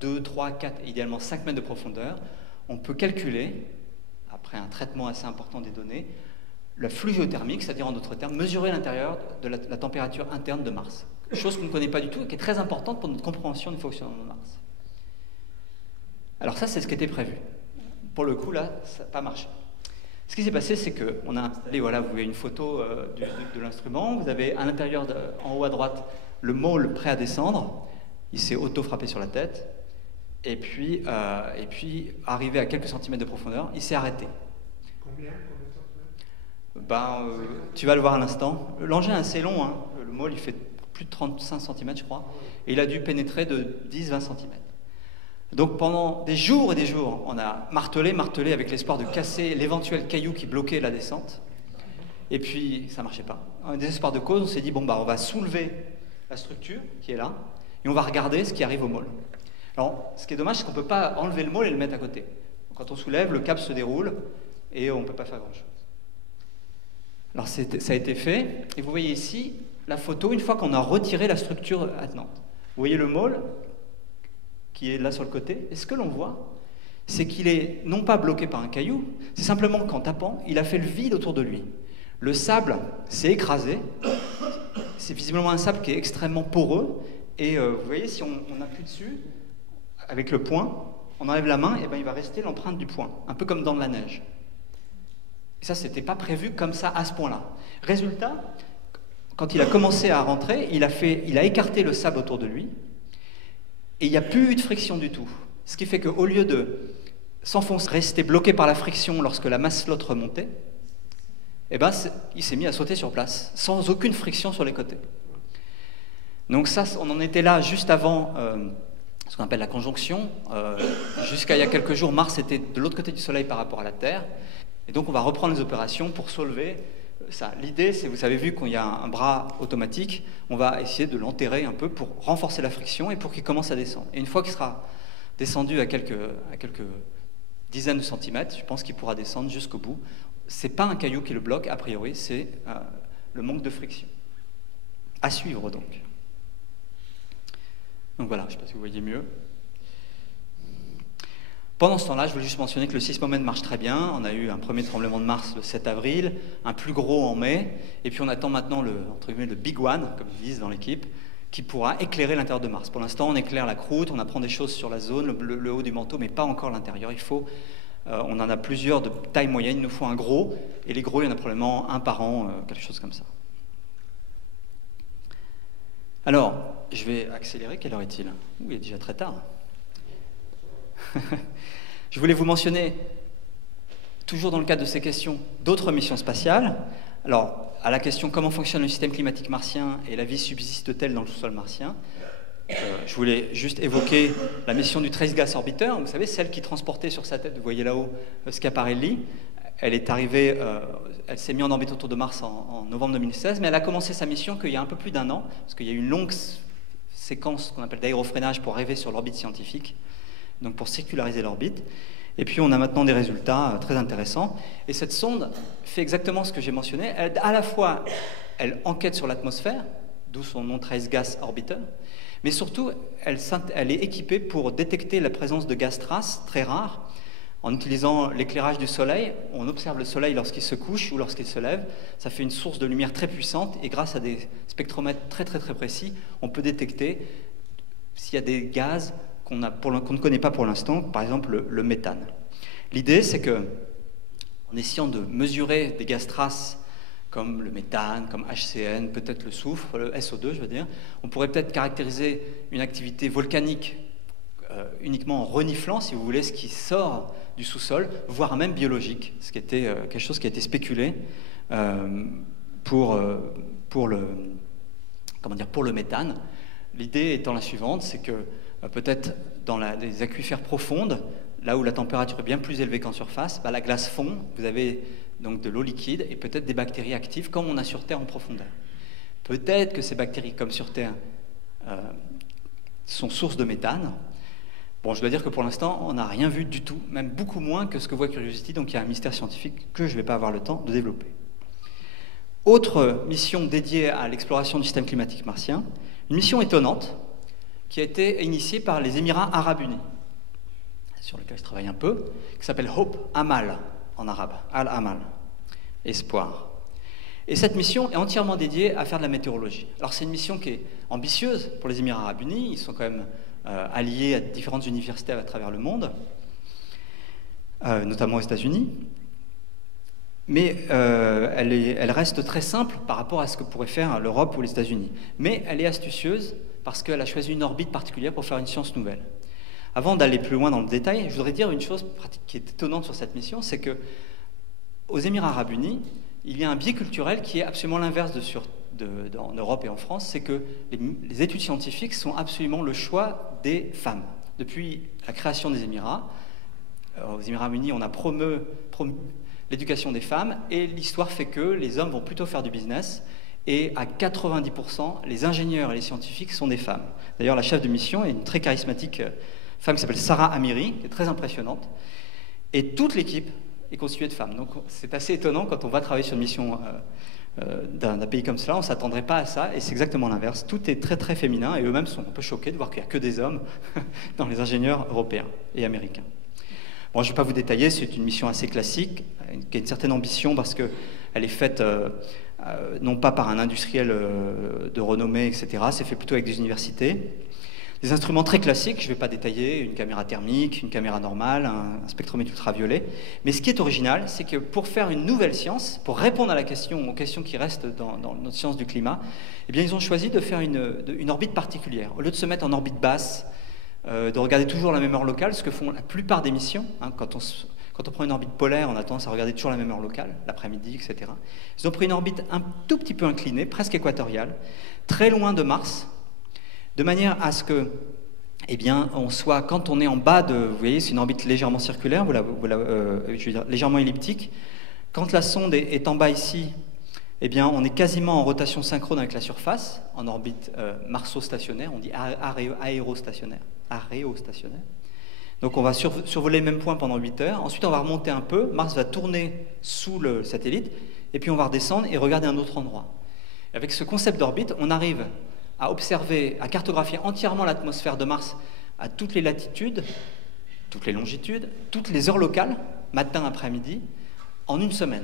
2, 3, 4, idéalement 5 mètres de profondeur, on peut calculer, après un traitement assez important des données, le flux géothermique, c'est-à-dire en d'autres termes, mesurer l'intérieur de la température interne de Mars. Chose qu'on ne connaît pas du tout et qui est très importante pour notre compréhension du fonctionnement de Mars. Alors ça, c'est ce qui était prévu. Pour le coup, là, ça n'a pas marché. Ce qui s'est passé, c'est qu'on a installé, voilà, vous voyez une photo de l'instrument, vous avez à l'intérieur, en haut à droite, le mole prêt à descendre, il s'est auto-frappé sur la tête, et puis arrivé à quelques centimètres de profondeur, il s'est arrêté. Combien tu vas le voir à l'instant. L'engin est assez long, hein. Le mole il fait plus de 35 cm je crois, et il a dû pénétrer de 10-20 cm. Donc pendant des jours et des jours, on a martelé avec l'espoir de casser l'éventuel caillou qui bloquait la descente, et puis ça ne marchait pas. En désespoir de cause, on s'est dit, on va soulever la structure qui est là, et on va regarder ce qui arrive au mole. Alors, ce qui est dommage, c'est qu'on ne peut pas enlever le mole et le mettre à côté. Quand on soulève, le câble se déroule, et on ne peut pas faire grand-chose. Alors ça a été fait, et vous voyez ici la photo une fois qu'on a retiré la structure attenante. Vous voyez le mole qui est là sur le côté, et ce que l'on voit, c'est qu'il est non pas bloqué par un caillou, c'est simplement qu'en tapant, il a fait le vide autour de lui. Le sable s'est écrasé, c'est visiblement un sable qui est extrêmement poreux, et vous voyez, si on appuie dessus, avec le poing, on enlève la main, et il va rester l'empreinte du poing, un peu comme dans de la neige. Et ça, c'était pas prévu comme ça, à ce point-là. Résultat, quand il a commencé à rentrer, il a écarté le sable autour de lui, et il n'y a plus eu de friction du tout. Ce qui fait qu'au lieu de s'enfoncer, rester bloqué par la friction lorsque la masse flotte remontait, il s'est mis à sauter sur place, sans aucune friction sur les côtés. Donc ça, on en était là juste avant ce qu'on appelle la conjonction. Jusqu'à il y a quelques jours, Mars était de l'autre côté du Soleil par rapport à la Terre. Et donc on va reprendre les opérations pour soulever ça. L'idée, c'est, vous avez vu qu'il y a un bras automatique, on va essayer de l'enterrer un peu pour renforcer la friction et pour qu'il commence à descendre. Et une fois qu'il sera descendu à quelques dizaines de centimètres, je pense qu'il pourra descendre jusqu'au bout. C'est pas un caillou qui le bloque, a priori, c'est le manque de friction. À suivre donc. Donc voilà, je ne sais pas si vous voyez mieux. Pendant ce temps-là, je voulais juste mentionner que le sismomètre marche très bien. On a eu un premier tremblement de Mars le 7 avril, un plus gros en mai, et puis on attend maintenant entre guillemets, le Big One, comme ils disent dans l'équipe, qui pourra éclairer l'intérieur de Mars. Pour l'instant, on éclaire la croûte, on apprend des choses sur la zone, le haut du manteau, mais pas encore l'intérieur. On en a plusieurs de taille moyenne, il nous faut un gros, et les gros, il y en a probablement un par an, quelque chose comme ça. Alors, je vais accélérer. Quelle heure est-il? Il est déjà très tard. Je voulais vous mentionner, toujours dans le cadre de ces questions, d'autres missions spatiales. Alors, à la question comment fonctionne le système climatique martien et la vie subsiste-t-elle dans le sous-sol martien, je voulais juste évoquer la mission du Trace Gas Orbiter, vous savez, celle qui transportait sur sa tête, vous voyez là-haut, Schiaparelli. Elle est arrivée, elle s'est mise en orbite autour de Mars en novembre 2016, mais elle a commencé sa mission qu'il y a un peu plus d'un an, parce qu'il y a eu une longue séquence qu'on appelle d'aérofreinage pour arriver sur l'orbite scientifique, donc pour circulariser l'orbite. Et puis on a maintenant des résultats très intéressants. Et cette sonde fait exactement ce que j'ai mentionné. À la fois, elle enquête sur l'atmosphère, d'où son nom Trace Gas Orbiter, mais surtout, elle est équipée pour détecter la présence de gaz traces très rares. En utilisant l'éclairage du soleil, on observe le soleil lorsqu'il se couche ou lorsqu'il se lève. Ça fait une source de lumière très puissante et grâce à des spectromètres très précis, on peut détecter s'il y a des gaz qu'on ne connaît pas pour l'instant, par exemple le méthane. L'idée, c'est que, en essayant de mesurer des gaz traces comme le méthane, comme HCN, peut-être le soufre, le SO2, je veux dire, on pourrait peut-être caractériser une activité volcanique uniquement en reniflant, si vous voulez, ce qui sort du sous-sol, voire même biologique, ce qui était quelque chose qui a été spéculé pour le méthane. L'idée étant la suivante, c'est que peut-être dans des aquifères profondes, là où la température est bien plus élevée qu'en surface, la glace fond, vous avez donc de l'eau liquide et peut-être des bactéries actives comme on a sur Terre en profondeur. Peut-être que ces bactéries, comme sur Terre, sont source de méthane. Bon, je dois dire que pour l'instant, on n'a rien vu du tout, même beaucoup moins que ce que voit Curiosity, donc il y a un mystère scientifique que je ne vais pas avoir le temps de développer. Autre mission dédiée à l'exploration du système climatique martien, une mission étonnante qui a été initiée par les Émirats arabes unis, sur lequel je travaille un peu, qui s'appelle Hope Amal en arabe, Al-Amal, espoir. Et cette mission est entièrement dédiée à faire de la météorologie. Alors c'est une mission qui est ambitieuse pour les Émirats arabes unis, ils sont quand même alliés à différentes universités à travers le monde, notamment aux États-Unis. Mais elle reste très simple par rapport à ce que pourrait faire l'Europe ou les États-Unis. Mais elle est astucieuse parce qu'elle a choisi une orbite particulière pour faire une science nouvelle. Avant d'aller plus loin dans le détail, je voudrais dire une chose qui est étonnante sur cette mission, c'est que aux Émirats arabes unis, il y a un biais culturel qui est absolument l'inverse en Europe et en France, c'est que les études scientifiques sont absolument le choix des femmes. Depuis la création des Émirats, aux Émirats arabes unis, on a promu l'éducation des femmes, et l'histoire fait que les hommes vont plutôt faire du business, et à 90%, les ingénieurs et les scientifiques sont des femmes. D'ailleurs, la chef de mission est une très charismatique femme qui s'appelle Sarah Amiri, qui est très impressionnante, et toute l'équipe est constituée de femmes. Donc c'est assez étonnant quand on va travailler sur une mission d'un pays comme cela, on ne s'attendrait pas à ça, et c'est exactement l'inverse. Tout est très féminin, et eux-mêmes sont un peu choqués de voir qu'il n'y a que des hommes dans les ingénieurs européens et américains. Bon, je ne vais pas vous détailler, c'est une mission assez classique, qui a une certaine ambition parce qu'elle est faite non pas par un industriel de renommée, etc. C'est fait plutôt avec des universités. Des instruments très classiques, je ne vais pas détailler, une caméra thermique, une caméra normale, un spectromètre ultraviolet. Mais ce qui est original, c'est que pour faire une nouvelle science, pour répondre aux questions qui restent dans notre science du climat, eh bien, ils ont choisi de faire une orbite particulière. Au lieu de se mettre en orbite basse, de regarder toujours la même heure locale, ce que font la plupart des missions. Quand on prend une orbite polaire, on a tendance à regarder toujours la même heure locale, l'après-midi, etc. Ils ont pris une orbite un tout petit peu inclinée, presque équatoriale, très loin de Mars, de manière à ce que, eh bien, on soit, quand on est en bas vous voyez, c'est une orbite légèrement circulaire, je veux dire, légèrement elliptique. Quand la sonde est en bas ici, eh bien, on est quasiment en rotation synchrone avec la surface, en orbite marso-stationnaire, on dit aérostationnaire. Donc on va survoler le même point pendant 8 heures, ensuite on va remonter un peu, Mars va tourner sous le satellite, et puis on va redescendre et regarder un autre endroit. Et avec ce concept d'orbite, on arrive à observer, à cartographier entièrement l'atmosphère de Mars à toutes les latitudes, toutes les longitudes, toutes les heures locales, matin, après-midi, en une semaine.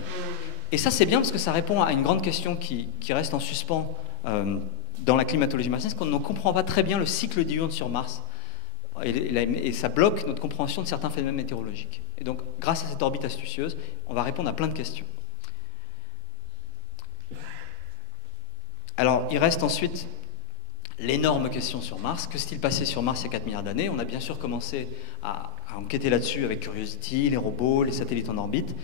Et ça, c'est bien parce que ça répond à une grande question qui reste en suspens dans la climatologie martienne, c'est qu'on ne comprend pas très bien le cycle diurne sur Mars. Et ça bloque notre compréhension de certains phénomènes météorologiques. Et donc, grâce à cette orbite astucieuse, on va répondre à plein de questions. Alors, il reste ensuite l'énorme question sur Mars. Que s'est-il passé sur Mars il y a 4 milliards d'années? On a bien sûr commencé à enquêter là-dessus avec Curiosity, les robots, les satellites en orbite.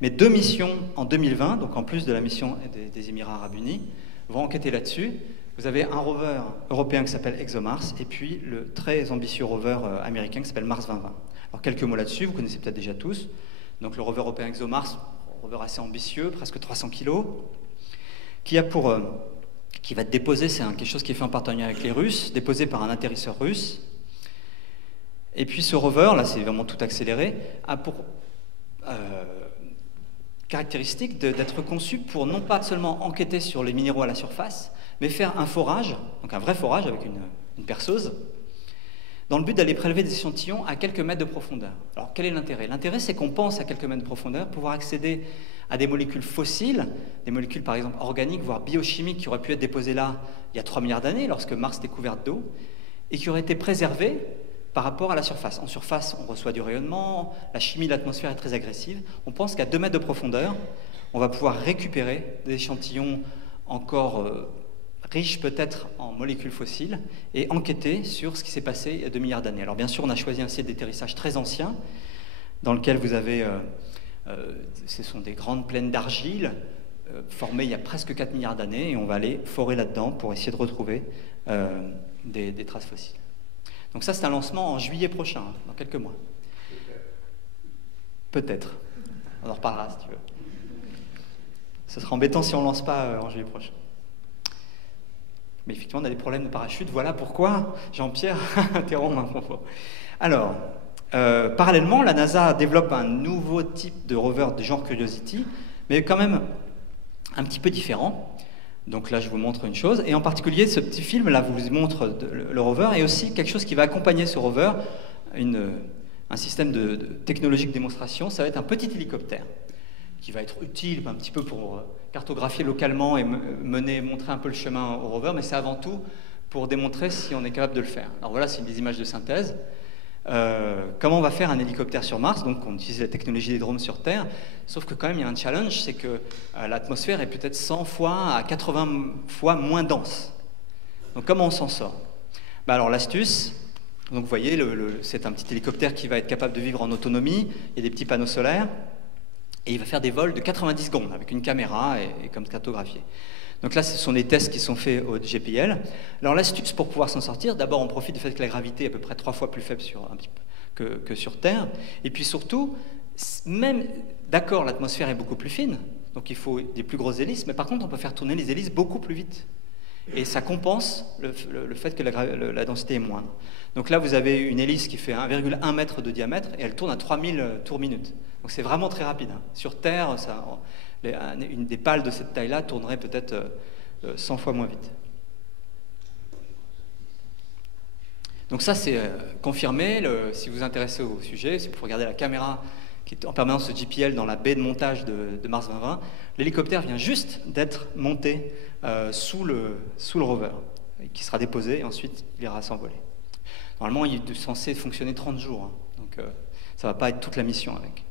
Mais 2 missions en 2020, donc en plus de la mission des Émirats Arabes Unis, vont enquêter là-dessus. Vous avez un rover européen qui s'appelle ExoMars, et puis le très ambitieux rover américain qui s'appelle Mars 2020. Alors quelques mots là-dessus, vous connaissez peut-être déjà tous. Donc le rover européen ExoMars, un rover assez ambitieux, presque 300 kg, qui va être déposé, c'est quelque chose qui est fait en partenariat avec les Russes, déposé par un atterrisseur russe. Et puis ce rover, là c'est vraiment tout accéléré, a pour caractéristique d'être conçu pour non pas seulement enquêter sur les minéraux à la surface, mais faire un forage, donc un vrai forage avec une perceuse, dans le but d'aller prélever des échantillons à quelques mètres de profondeur. Alors quel est l'intérêt? L'intérêt, c'est qu'on pense à quelques mètres de profondeur pouvoir accéder à des molécules fossiles, des molécules par exemple organiques, voire biochimiques, qui auraient pu être déposées là il y a 3 milliards d'années, lorsque Mars était couverte d'eau, et qui auraient été préservées par rapport à la surface. En surface, on reçoit du rayonnement, la chimie de l'atmosphère est très agressive. On pense qu'à 2 mètres de profondeur, on va pouvoir récupérer des échantillons encore riches peut-être en molécules fossiles et enquêter sur ce qui s'est passé il y a 2 milliards d'années. Alors bien sûr, on a choisi un site d'atterrissage très ancien, dans lequel vous avez... ce sont des grandes plaines d'argile formées il y a presque 4 milliards d'années, et on va aller forer là-dedans pour essayer de retrouver des traces fossiles. Donc ça, c'est un lancement en juillet prochain, dans quelques mois. Peut-être. On en reparlera si tu veux. Ce sera embêtant si on ne lance pas en juillet prochain. Mais effectivement, on a des problèmes de parachute. Voilà pourquoi Jean-Pierre interrompt un propos. Alors, parallèlement, la NASA développe un nouveau type de rover de genre Curiosity, mais quand même un petit peu différent. Donc là, je vous montre une chose. Et en particulier, ce petit film, là, vous montre le rover, et aussi quelque chose qui va accompagner ce rover, un système de technologique de démonstration. Ça va être un petit hélicoptère qui va être utile un petit peu pour cartographier localement et montrer un peu le chemin au rover, mais c'est avant tout pour démontrer si on est capable de le faire. Alors voilà, c'est des images de synthèse. Comment on va faire un hélicoptère sur Mars? Donc on utilise la technologie des drones sur Terre, sauf que quand même il y a un challenge, c'est que l'atmosphère est peut-être 100 fois à 80 fois moins dense. Donc comment on s'en sort? Alors l'astuce, donc vous voyez, c'est un petit hélicoptère qui va être capable de vivre en autonomie, il y a des petits panneaux solaires, et il va faire des vols de 90 secondes avec une caméra et comme cartographié. Donc là, ce sont des tests qui sont faits au JPL. Alors l'astuce pour pouvoir s'en sortir, d'abord on profite du fait que la gravité est à peu près 3 fois plus faible que sur Terre. Et puis surtout, même, d'accord, l'atmosphère est beaucoup plus fine, donc il faut des plus grosses hélices, mais par contre on peut faire tourner les hélices beaucoup plus vite. Et ça compense le fait que la densité est moindre. Donc là, vous avez une hélice qui fait 1,1 mètre de diamètre et elle tourne à 3000 tours minute. Donc c'est vraiment très rapide. Sur Terre, des pales de cette taille-là tourneraient peut-être 100 fois moins vite. Donc ça, c'est confirmé. Si vous vous intéressez au sujet, si vous regardez la caméra qui est en permanence de JPL dans la baie de montage de Mars 2020, l'hélicoptère vient juste d'être monté sous le rover, qui sera déposé et ensuite il ira s'envoler. Normalement, il est censé fonctionner 30 jours, donc ça ne va pas être toute la mission avec.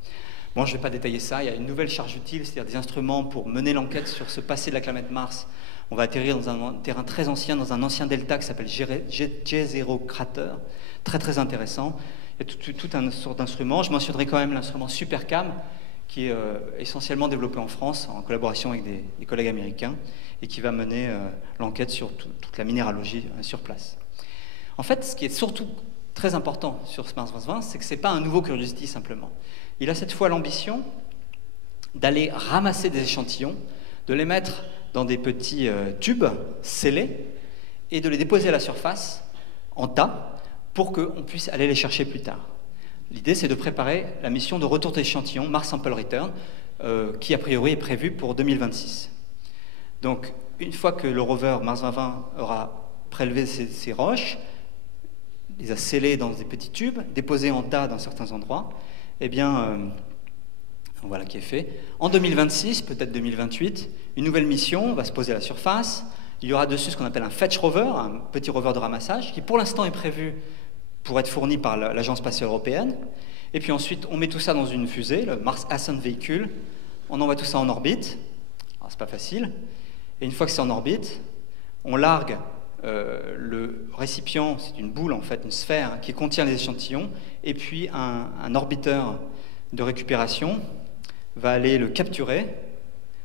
Bon, je ne vais pas détailler ça, il y a une nouvelle charge utile, c'est-à-dire des instruments pour mener l'enquête sur ce passé de la planète Mars. On va atterrir dans un terrain très ancien, dans un ancien delta qui s'appelle Jezero Crater, très très intéressant. Il y a tout un sorte d'instrument. Je mentionnerai quand même l'instrument SuperCam, qui est essentiellement développé en France, en collaboration avec des collègues américains, et qui va mener l'enquête sur toute la minéralogie sur place. En fait, ce qui est surtout très important sur ce Mars 2020, c'est que ce n'est pas un nouveau Curiosity simplement. Il a cette fois l'ambition d'aller ramasser des échantillons, de les mettre dans des petits tubes scellés et de les déposer à la surface en tas pour qu'on puisse aller les chercher plus tard. L'idée, c'est de préparer la mission de retour d'échantillons, Mars Sample Return, qui a priori est prévue pour 2026. Donc, une fois que le rover Mars 2020 aura prélevé ces roches, les a scellées dans des petits tubes, déposées en tas dans certains endroits, eh bien, voilà qui est fait. En 2026, peut-être 2028, une nouvelle mission va se poser à la surface. Il y aura dessus ce qu'on appelle un fetch rover, un petit rover de ramassage, qui pour l'instant est prévu pour être fourni par l'Agence spatiale européenne. Et puis ensuite, on met tout ça dans une fusée, le Mars Ascent Vehicle. On envoie tout ça en orbite. Alors, c'est pas facile. Et une fois que c'est en orbite, on largue le récipient, c'est une boule en fait, une sphère qui contient les échantillons, et puis un orbiteur de récupération va aller le capturer,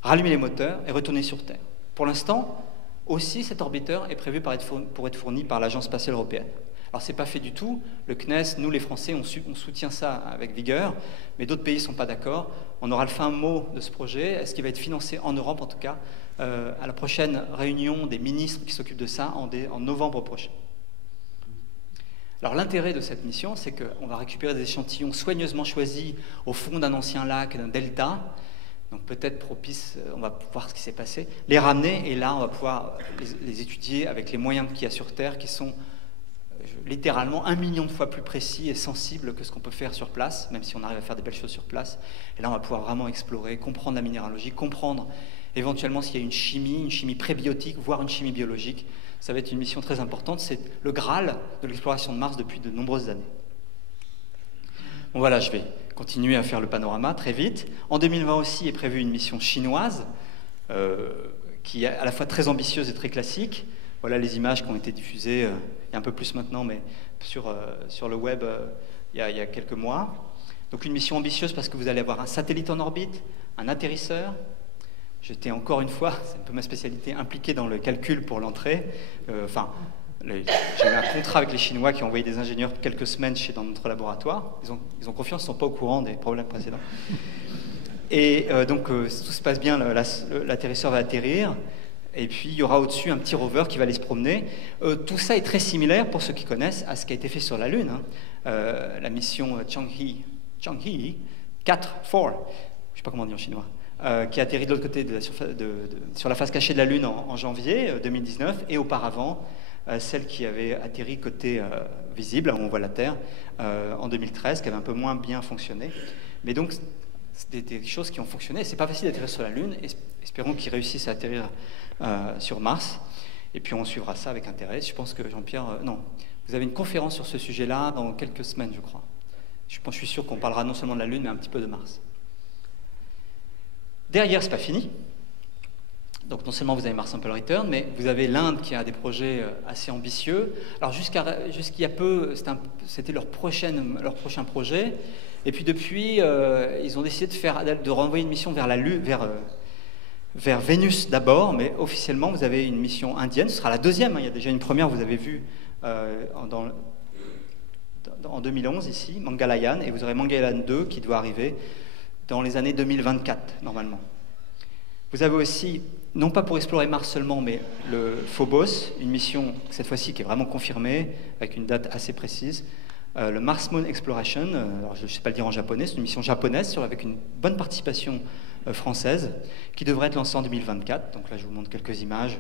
rallumer les moteurs et retourner sur Terre. Pour l'instant, aussi cet orbiteur est prévu pour être fourni par l'Agence spatiale européenne. Alors c'est pas fait du tout, le CNES, nous les Français, on soutient ça avec vigueur, mais d'autres pays ne sont pas d'accord. On aura le fin mot de ce projet, est-ce qu'il va être financé en Europe en tout cas, à la prochaine réunion des ministres qui s'occupent de ça en novembre prochain. Alors l'intérêt de cette mission, c'est qu'on va récupérer des échantillons soigneusement choisis au fond d'un ancien lac, d'un delta, donc peut-être propice, on va voir ce qui s'est passé, les ramener, et là on va pouvoir les étudier avec les moyens qu'il y a sur Terre, qui sont littéralement 1 million de fois plus précis et sensibles que ce qu'on peut faire sur place, même si on arrive à faire des belles choses sur place. Et là on va pouvoir vraiment explorer, comprendre la minéralogie, comprendre éventuellement s'il y a une chimie prébiotique, voire une chimie biologique. Ça va être une mission très importante, c'est le Graal de l'exploration de Mars depuis de nombreuses années. Bon voilà, je vais continuer à faire le panorama très vite. En 2020 aussi est prévue une mission chinoise, qui est à la fois très ambitieuse et très classique. Voilà les images qui ont été diffusées, il y a un peu plus maintenant, mais sur le web il y a quelques mois. Donc une mission ambitieuse parce que vous allez avoir un satellite en orbite, un atterrisseur. J'étais encore une fois, c'est un peu ma spécialité, impliqué dans le calcul pour l'entrée. J'avais un contrat avec les Chinois qui ont envoyé des ingénieurs quelques semaines dans notre laboratoire. Ils ont confiance, ils ne sont pas au courant des problèmes précédents. Et donc tout se passe bien, l'atterrisseur va atterrir. Et puis il y aura au-dessus un petit rover qui va aller se promener. Tout ça est très similaire, pour ceux qui connaissent, à ce qui a été fait sur la Lune. La mission Chang'e 4, je ne sais pas comment on dit en chinois, qui a atterri de l'autre côté sur la face cachée de la Lune en janvier 2019, et auparavant celle qui avait atterri côté visible, où on voit la Terre, en 2013, qui avait un peu moins bien fonctionné. Mais donc, c'est des choses qui ont fonctionné. C'est pas facile d'atterrir sur la Lune. Espérons qu'ils réussissent à atterrir sur Mars. Et puis on suivra ça avec intérêt. Je pense que Jean-Pierre... non, vous avez une conférence sur ce sujet-là dans quelques semaines, je crois. Je suis sûr qu'on parlera non seulement de la Lune, mais un petit peu de Mars. Derrière, c'est pas fini. Donc non seulement vous avez Mars Sample Return, mais vous avez l'Inde qui a des projets assez ambitieux. Alors jusqu'il y a peu, c'était leur prochain projet. Et puis depuis, ils ont décidé de renvoyer une mission vers vers Vénus d'abord, mais officiellement vous avez une mission indienne. Ce sera la deuxième. Il y a déjà une première, vous avez vu en 2011 ici, Mangalyaan, et vous aurez Mangalyaan 2 qui doit arriver dans les années 2024 normalement. Vous avez aussi, non pas pour explorer Mars seulement, mais le Phobos, une mission cette fois-ci qui est vraiment confirmée, avec une date assez précise. Le Mars Moon Exploration, alors je ne sais pas le dire en japonais, c'est une mission japonaise avec une bonne participation française, qui devrait être lancée en 2024. Donc là je vous montre quelques images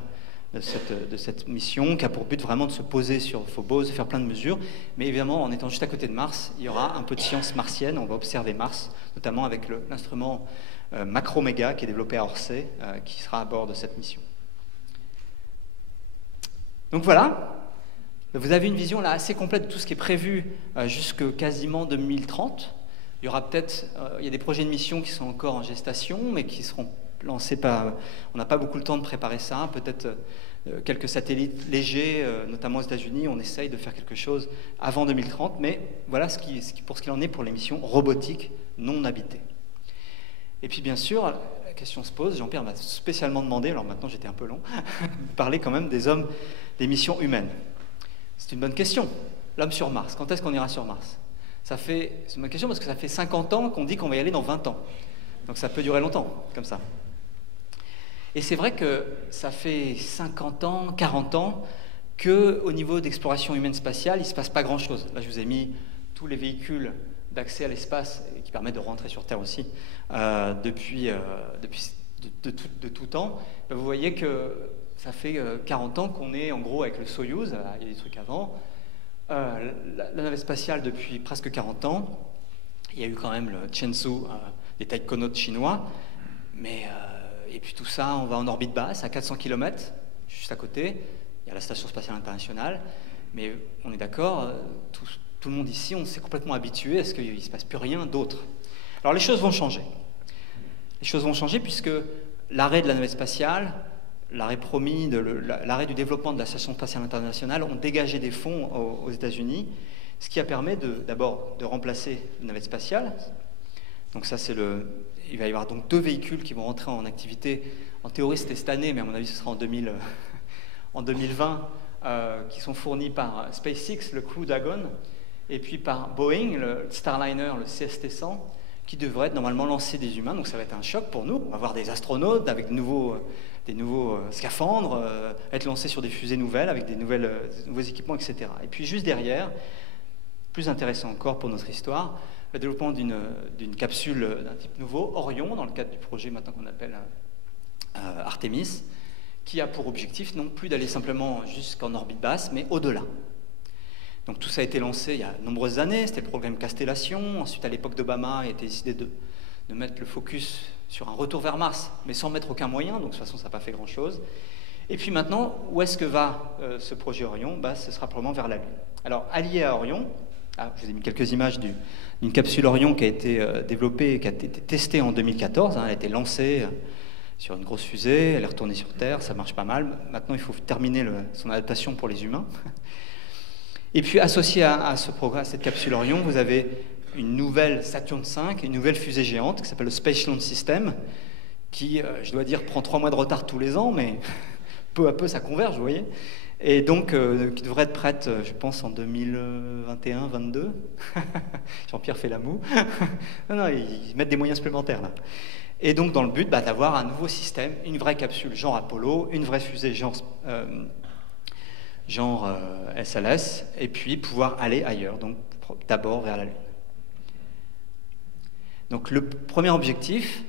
de cette mission, qui a pour but vraiment de se poser sur Phobos, de faire plein de mesures. Mais évidemment, en étant juste à côté de Mars, il y aura un peu de science martienne, on va observer Mars, notamment avec l'instrument Macroméga qui est développé à Orsay, qui sera à bord de cette mission. Donc voilà, vous avez une vision là assez complète de tout ce qui est prévu jusque quasiment 2030. Il y aura peut-être, il y a des projets de mission qui sont encore en gestation, mais qui seront lancés par... On n'a pas beaucoup le temps de préparer ça, peut-être quelques satellites légers, notamment aux États-Unis, on essaye de faire quelque chose avant 2030, mais voilà pour ce qu'il en est pour les missions robotiques non habitées. Et puis bien sûr, la question se pose, Jean-Pierre m'a spécialement demandé, alors maintenant j'étais un peu long, de parler quand même des missions humaines. C'est une bonne question. L'homme sur Mars, quand est-ce qu'on ira sur Mars? C'est une bonne question parce que ça fait 50 ans qu'on dit qu'on va y aller dans 20 ans. Donc ça peut durer longtemps, comme ça. Et c'est vrai que ça fait 50 ans, 40 ans, qu'au niveau d'exploration humaine spatiale, il ne se passe pas grand-chose. Là, je vous ai mis tous les véhicules d'accès à l'espace qui permettent de rentrer sur Terre aussi, depuis de tout temps. Vous voyez que ça fait 40 ans qu'on est en gros avec le Soyouz, il y a des trucs avant. La navette spatiale depuis presque 40 ans. Il y a eu quand même le Shenzhou, des taïkonautes chinois. Et puis tout ça, on va en orbite basse, à 400 km, juste à côté. Il y a la Station spatiale internationale. Mais on est d'accord, tout le monde ici, on s'est complètement habitué à ce qu'il ne se passe plus rien d'autre. Alors les choses vont changer. Les choses vont changer puisque l'arrêt de la navette spatiale l'arrêt promis, l'arrêt du développement de la Station spatiale internationale ont dégagé des fonds aux États-Unis, ce qui a permis d'abord de remplacer la navette spatiale. Donc ça, il va y avoir donc 2 véhicules qui vont rentrer en activité. En théorie, c'était cette année, mais à mon avis, ce sera en 2020, qui sont fournis par SpaceX, le Crew Dragon, et puis par Boeing, le Starliner, le CST-100, qui devrait normalement lancer des humains. Donc ça va être un choc pour nous. On va avoir des astronautes avec des nouveaux scaphandres, être lancés sur des fusées nouvelles, avec des nouveaux équipements, etc. Et puis juste derrière, plus intéressant encore pour notre histoire, le développement d'une capsule d'un type nouveau, Orion, dans le cadre du projet maintenant qu'on appelle Artemis, qui a pour objectif non plus d'aller simplement jusqu'en orbite basse, mais au-delà. Donc tout ça a été lancé il y a de nombreuses années, c'était le programme Castellation. Ensuite, à l'époque d'Obama, il a été décidé de mettre le focus sur un retour vers Mars, mais sans mettre aucun moyen, donc de toute façon ça n'a pas fait grand-chose. Et puis maintenant, où est-ce que va ce projet Orion? Ce sera probablement vers la Lune. Alors, allié à Orion, je vous ai mis quelques images d'une capsule Orion qui a été développée, qui a été testée en 2014, elle a été lancée sur une grosse fusée, elle est retournée sur Terre, ça marche pas mal. Maintenant, il faut terminer son adaptation pour les humains. Et puis, associé à cette capsule Orion, vous avez une nouvelle Saturn V, une nouvelle fusée géante qui s'appelle le Space Launch System, qui, je dois dire, prend 3 mois de retard tous les ans, mais peu à peu, ça converge, vous voyez. Et donc, qui devrait être prête, je pense, en 2021-22. Jean-Pierre fait la moue. Non, ils mettent des moyens supplémentaires, là. Et donc, dans le but d'avoir un nouveau système, une vraie capsule genre Apollo, une vraie fusée genre SLS, et puis pouvoir aller ailleurs, donc d'abord vers la Lune. Donc le premier objectif,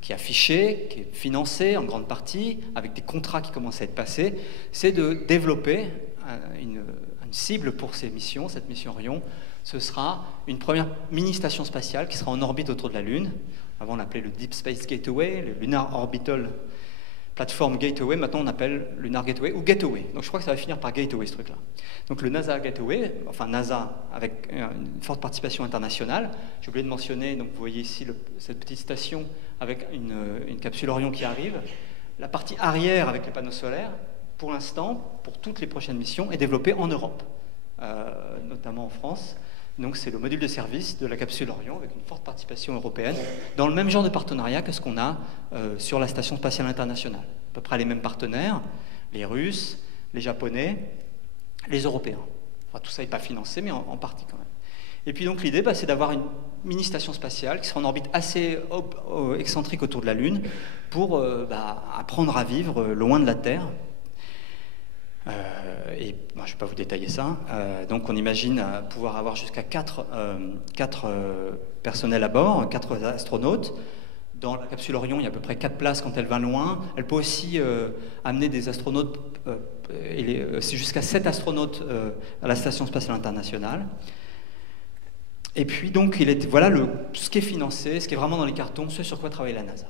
qui est affiché, qui est financé en grande partie, avec des contrats qui commencent à être passés, c'est de développer une cible pour ces missions, cette mission Orion. Ce sera une première mini-station spatiale qui sera en orbite autour de la Lune. Avant on l'appelait le Deep Space Gateway, le Lunar Orbital Platform Gateway, maintenant on appelle Lunar Gateway ou Gateway. Donc je crois que ça va finir par Gateway ce truc-là. Donc le NASA Gateway, enfin NASA avec une forte participation internationale. J'ai oublié de mentionner, donc vous voyez ici cette petite station avec une capsule Orion qui arrive. La partie arrière avec les panneaux solaires, pour l'instant, pour toutes les prochaines missions, est développée en Europe, notamment en France. Donc c'est le module de service de la capsule Orion avec une forte participation européenne dans le même genre de partenariat que ce qu'on a sur la Station spatiale internationale. À peu près les mêmes partenaires, les Russes, les Japonais, les Européens. Enfin, tout ça n'est pas financé, mais en partie quand même. Et puis donc l'idée, c'est d'avoir une mini-station spatiale qui sera en orbite assez excentrique autour de la Lune pour apprendre à vivre loin de la Terre. Et je ne vais pas vous détailler ça. Donc on imagine pouvoir avoir jusqu'à 4 personnels à bord, 4 astronautes. Dans la capsule Orion, il y a à peu près 4 places quand elle va loin. Elle peut aussi amener des astronautes, c'est jusqu'à 7 astronautes à la Station spatiale internationale. Et puis donc, voilà ce qui est financé, ce qui est vraiment dans les cartons, ce sur quoi travaille la NASA.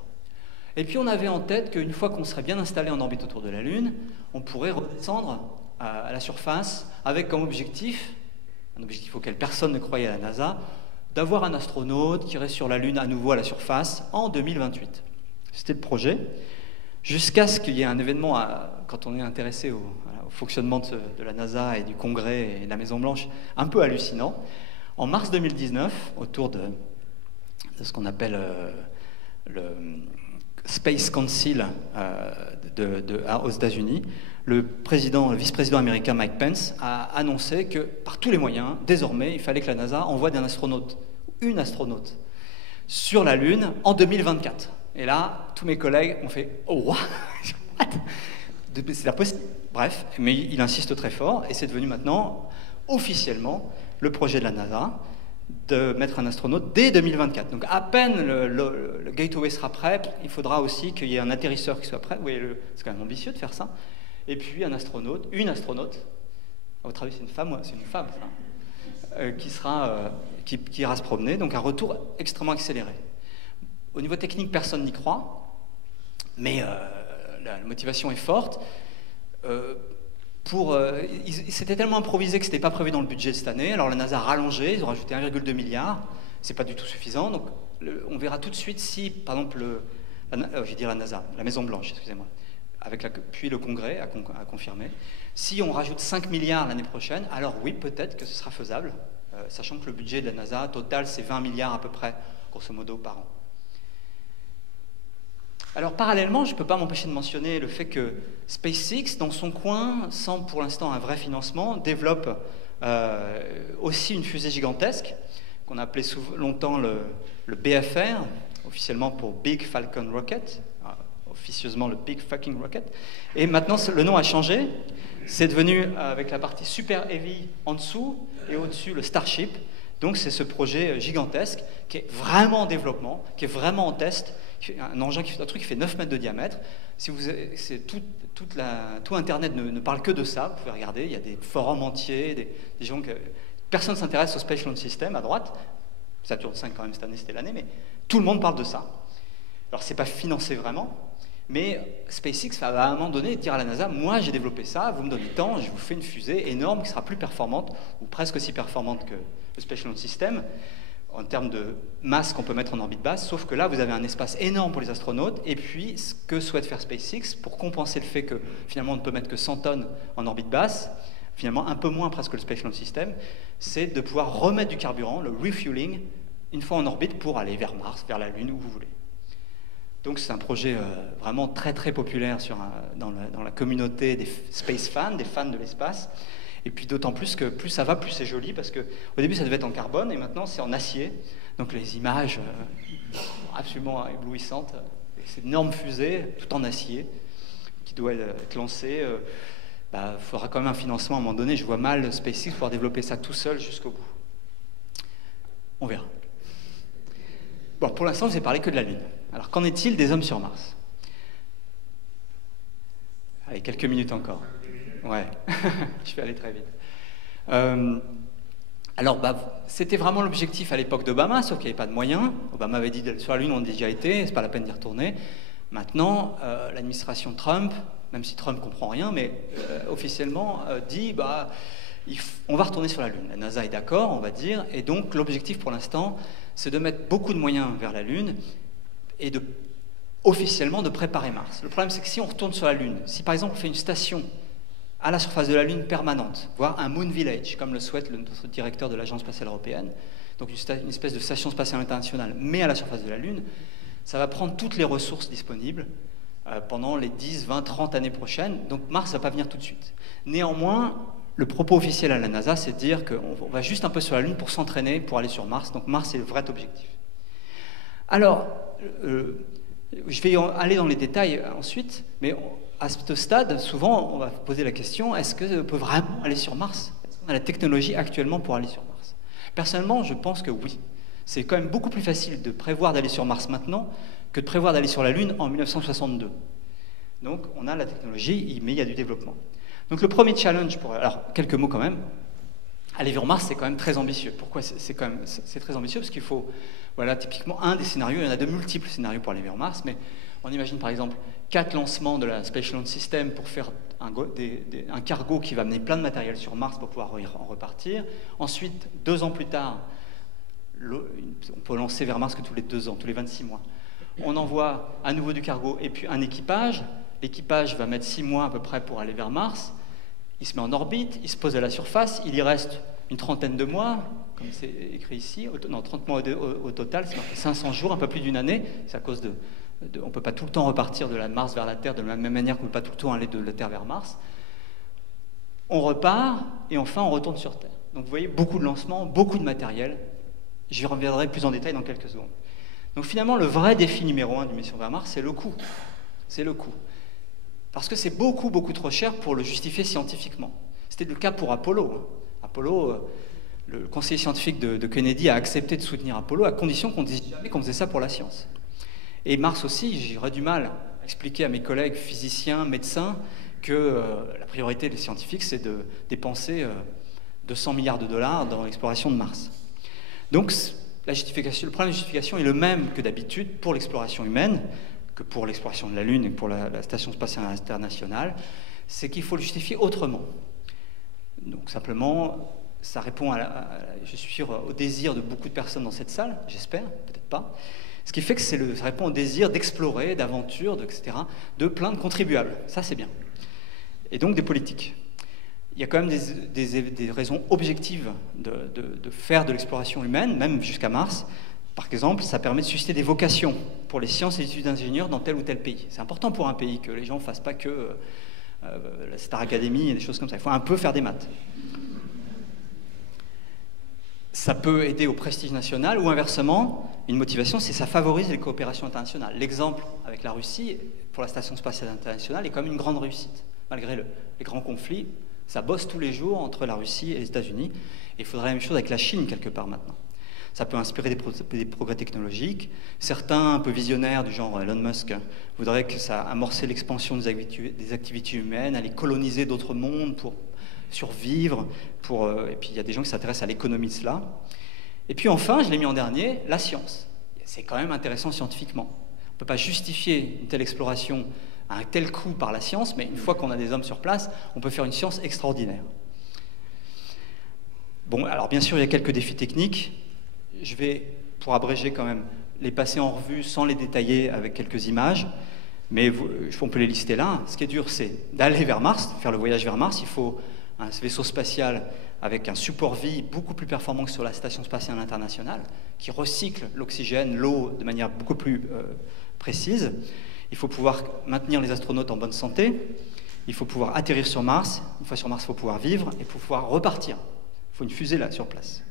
Et puis on avait en tête qu'une fois qu'on serait bien installé en orbite autour de la Lune, on pourrait redescendre à la surface avec comme objectif, un objectif auquel personne ne croyait à la NASA, d'avoir un astronaute qui reste sur la Lune à nouveau à la surface en 2028. C'était le projet, jusqu'à ce qu'il y ait un événement, quand on est intéressé au fonctionnement de la NASA et du Congrès et de la Maison-Blanche, un peu hallucinant. En mars 2019, autour de ce qu'on appelle le Space Council aux États-Unis, le vice-président américain Mike Pence a annoncé que par tous les moyens, désormais, il fallait que la NASA envoie une astronaute sur la Lune en 2024. Et là, tous mes collègues ont fait « Oh, what? C'est impossible !» Bref, mais il insiste très fort, et c'est devenu maintenant, officiellement, le projet de la NASA, de mettre un astronaute dès 2024. Donc à peine le Gateway sera prêt, il faudra aussi qu'il y ait un atterrisseur qui soit prêt. Vous voyez, c'est quand même ambitieux de faire ça. Et puis une astronaute, à votre avis c'est une femme, c'est une femme ça, qui ira se promener, donc un retour extrêmement accéléré. Au niveau technique, personne n'y croit, mais la motivation est forte. C'était tellement improvisé que ce n'était pas prévu dans le budget de cette année. Alors la NASA a rallongé, ils ont rajouté 1,2 milliard. C'est pas du tout suffisant. Donc on verra tout de suite si, par exemple, la NASA, la Maison Blanche, excusez-moi, puis le Congrès a confirmé. Si on rajoute 5 milliards l'année prochaine, alors oui, peut-être que ce sera faisable, sachant que le budget de la NASA total, c'est 20 milliards à peu près, grosso modo, par an. Alors parallèlement, je ne peux pas m'empêcher de mentionner le fait que SpaceX, dans son coin, sans pour l'instant un vrai financement, développe aussi une fusée gigantesque, qu'on a appelé longtemps le BFR, officiellement pour Big Falcon Rocket, officieusement le Big Fucking Rocket. Et maintenant, le nom a changé. C'est devenu, avec la partie Super Heavy en dessous, et au-dessus, le Starship. Donc c'est ce projet gigantesque qui est vraiment en développement, qui est vraiment en test, un truc qui fait 9 mètres de diamètre. Si tout Internet ne parle que de ça, vous pouvez regarder, il y a des forums entiers, des gens que... Personne ne s'intéresse au Space Launch System à droite. Saturn 5 quand même cette année, c'était l'année, mais tout le monde parle de ça. Alors c'est pas financé vraiment, mais SpaceX va à un moment donné dire à la NASA, moi j'ai développé ça, vous me donnez tant, je vous fais une fusée énorme qui sera plus performante, ou presque aussi performante que le Space Launch System, en termes de masse qu'on peut mettre en orbite basse, sauf que là, vous avez un espace énorme pour les astronautes, et puis ce que souhaite faire SpaceX, pour compenser le fait que finalement on ne peut mettre que 100 tonnes en orbite basse, finalement un peu moins presque que le Space Launch System, c'est de pouvoir remettre du carburant, le refueling, une fois en orbite pour aller vers Mars, vers la Lune, où vous voulez. Donc c'est un projet vraiment très très populaire dans la communauté des space fans, des fans de l'espace. Et puis d'autant plus que plus ça va, plus c'est joli, parce qu'au début ça devait être en carbone, et maintenant c'est en acier. Donc les images absolument éblouissantes. C'est une énorme fusée, tout en acier, qui doit être lancée. Faudra quand même un financement à un moment donné. Je vois mal SpaceX pouvoir développer ça tout seul jusqu'au bout. On verra. Bon, pour l'instant, je vous ai parlé que de la Lune. Alors, qu'en est-il des hommes sur Mars? Allez, quelques minutes encore. Ouais, je vais aller très vite. Alors, c'était vraiment l'objectif à l'époque d'Obama, sauf qu'il n'y avait pas de moyens. Obama avait dit d'aller sur la Lune, on a déjà été, c'est pas la peine d'y retourner. Maintenant, l'administration Trump, même si Trump ne comprend rien, mais officiellement dit on va retourner sur la Lune. La NASA est d'accord, on va dire, et donc l'objectif pour l'instant, c'est de mettre beaucoup de moyens vers la Lune et officiellement de préparer Mars. Le problème, c'est que si on retourne sur la Lune, si par exemple on fait une station à la surface de la Lune permanente, voire un Moon Village, comme le souhaite notre directeur de l'Agence spatiale européenne, donc une espèce de station spatiale internationale, mais à la surface de la Lune, ça va prendre toutes les ressources disponibles pendant les 10, 20, 30 années prochaines, donc Mars ne va pas venir tout de suite. Néanmoins, le propos officiel à la NASA, c'est de dire qu'on va juste un peu sur la Lune pour s'entraîner, pour aller sur Mars, donc Mars, c'est le vrai objectif. Alors, je vais aller dans les détails ensuite, mais à ce stade, souvent, on va poser la question, est-ce qu'on peut vraiment aller sur Mars? Est-ce qu'on a la technologie actuellement pour aller sur Mars? Personnellement, je pense que oui. C'est quand même beaucoup plus facile de prévoir d'aller sur Mars maintenant que de prévoir d'aller sur la Lune en 1962. Donc, on a la technologie, mais il y a du développement. Donc, le premier challenge, alors, quelques mots quand même. Aller vers Mars, c'est quand même très ambitieux. Pourquoi c'est très ambitieux? Parce qu'il faut, voilà, typiquement, un des scénarios, il y en a de multiples scénarios pour aller vers Mars, mais on imagine par exemple 4 lancements de la Space Launch System pour faire un cargo qui va amener plein de matériel sur Mars pour pouvoir en repartir. Ensuite, 2 ans plus tard, on peut lancer vers Mars que tous les 2 ans, tous les 26 mois. On envoie à nouveau du cargo et puis un équipage. L'équipage va mettre 6 mois à peu près pour aller vers Mars. Il se met en orbite, il se pose à la surface, il y reste une trentaine de mois, comme c'est écrit ici, 30 mois au total, c'est marqué 500 jours, un peu plus d'une année. C'est à cause on ne peut pas tout le temps repartir de la Mars vers la Terre de la même manière qu'on ne peut pas tout le temps aller de la Terre vers Mars. On repart et enfin on retourne sur Terre. Donc vous voyez, beaucoup de lancements, beaucoup de matériel. J'y reviendrai plus en détail dans quelques secondes. Donc finalement, le vrai défi numéro 1 d'une mission vers Mars, c'est le coût. C'est le coût. Parce que c'est beaucoup, beaucoup trop cher pour le justifier scientifiquement. C'était le cas pour Apollo. Apollo, le conseiller scientifique de Kennedy a accepté de soutenir Apollo à condition qu'on ne dise jamais qu'on faisait ça pour la science. Et Mars aussi, j'aurais du mal à expliquer à mes collègues physiciens, médecins, que la priorité des scientifiques, c'est de dépenser 200 milliards de dollars dans l'exploration de Mars. Donc, le problème de justification est le même que d'habitude pour l'exploration humaine, que pour l'exploration de la Lune et pour la Station spatiale internationale, c'est qu'il faut le justifier autrement. Donc simplement, ça répond je suis sûr, au désir de beaucoup de personnes dans cette salle, j'espère, peut-être pas, Ce qui fait que ça répond au désir d'explorer, d'aventure, etc., de plein de contribuables. Ça, c'est bien. Et donc des politiques. Il y a quand même des raisons objectives de faire de l'exploration humaine, même jusqu'à Mars. Par exemple, ça permet de susciter des vocations pour les sciences et les études d'ingénieurs dans tel ou tel pays. C'est important pour un pays que les gens ne fassent pas que la Star Academy et des choses comme ça. Il faut un peu faire des maths. Ça peut aider au prestige national ou inversement, une motivation, c'est ça favorise les coopérations internationales. L'exemple avec la Russie, pour la Station spatiale internationale, est quand même une grande réussite. Malgré les grands conflits, ça bosse tous les jours entre la Russie et les États-Unis. Et il faudrait la même chose avec la Chine, quelque part, maintenant. Ça peut inspirer des progrès technologiques. Certains, un peu visionnaires, du genre Elon Musk, voudraient que ça amorce l'expansion des activités humaines, aller coloniser d'autres mondes pour survivre. Et puis il y a des gens qui s'intéressent à l'économie de cela. Et puis enfin, je l'ai mis en dernier, la science. C'est quand même intéressant scientifiquement. On ne peut pas justifier une telle exploration à un tel coût par la science, mais une fois qu'on a des hommes sur place, on peut faire une science extraordinaire. Bon, alors bien sûr, il y a quelques défis techniques. Je vais, pour abréger quand même, les passer en revue sans les détailler avec quelques images, mais on peut les lister là. Ce qui est dur, c'est d'aller vers Mars, faire le voyage vers Mars. Il faut un vaisseau spatial avec un support vie beaucoup plus performant que sur la Station spatiale internationale, qui recycle l'oxygène, l'eau de manière beaucoup plus précise. Il faut pouvoir maintenir les astronautes en bonne santé. Il faut pouvoir atterrir sur Mars. Une fois sur Mars, il faut pouvoir vivre et pour pouvoir repartir. Il faut une fusée là, sur place.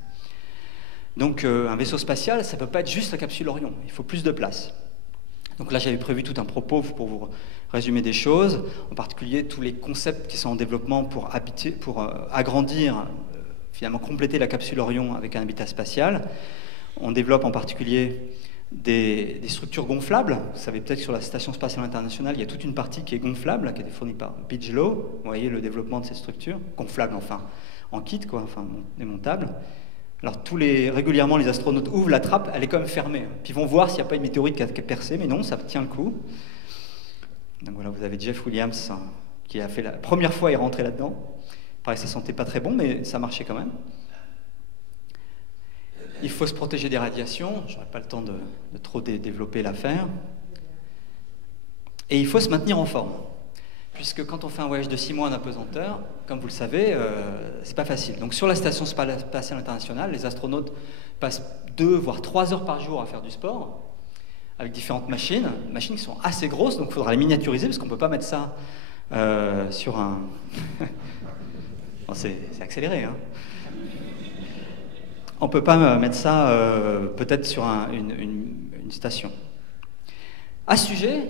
Donc un vaisseau spatial, ça ne peut pas être juste la capsule Orion. Il faut plus de place. Donc là, j'avais prévu tout un propos pour vous résumer des choses, en particulier tous les concepts qui sont en développement pour agrandir, finalement compléter la capsule Orion avec un habitat spatial. On développe en particulier des structures gonflables. Vous savez peut-être que sur la Station spatiale internationale, il y a toute une partie qui est gonflable, qui a été fournie par Bigelow. Vous voyez le développement de ces structures, gonflables enfin, en kit, quoi, enfin démontables. Alors régulièrement, les astronautes ouvrent la trappe, elle est quand même fermée. Puis ils vont voir s'il n'y a pas une météorite qui a percé, mais non, ça tient le coup. Donc voilà, vous avez Jeff Williams qui a fait la première fois est rentré là-dedans. Pareil, ça sentait pas très bon, mais ça marchait quand même. Il faut se protéger des radiations, j'aurais pas le temps de trop développer l'affaire. Et il faut se maintenir en forme. Puisque quand on fait un voyage de 6 mois en apesanteur, comme vous le savez, c'est pas facile. Donc sur la Station spatiale internationale, les astronautes passent 2 voire 3 heures par jour à faire du sport, avec différentes machines qui sont assez grosses, donc il faudra les miniaturiser, parce qu'on ne peut pas mettre ça sur un... Bon, c'est accéléré, hein. On ne peut pas mettre ça peut-être sur une station. À ce sujet,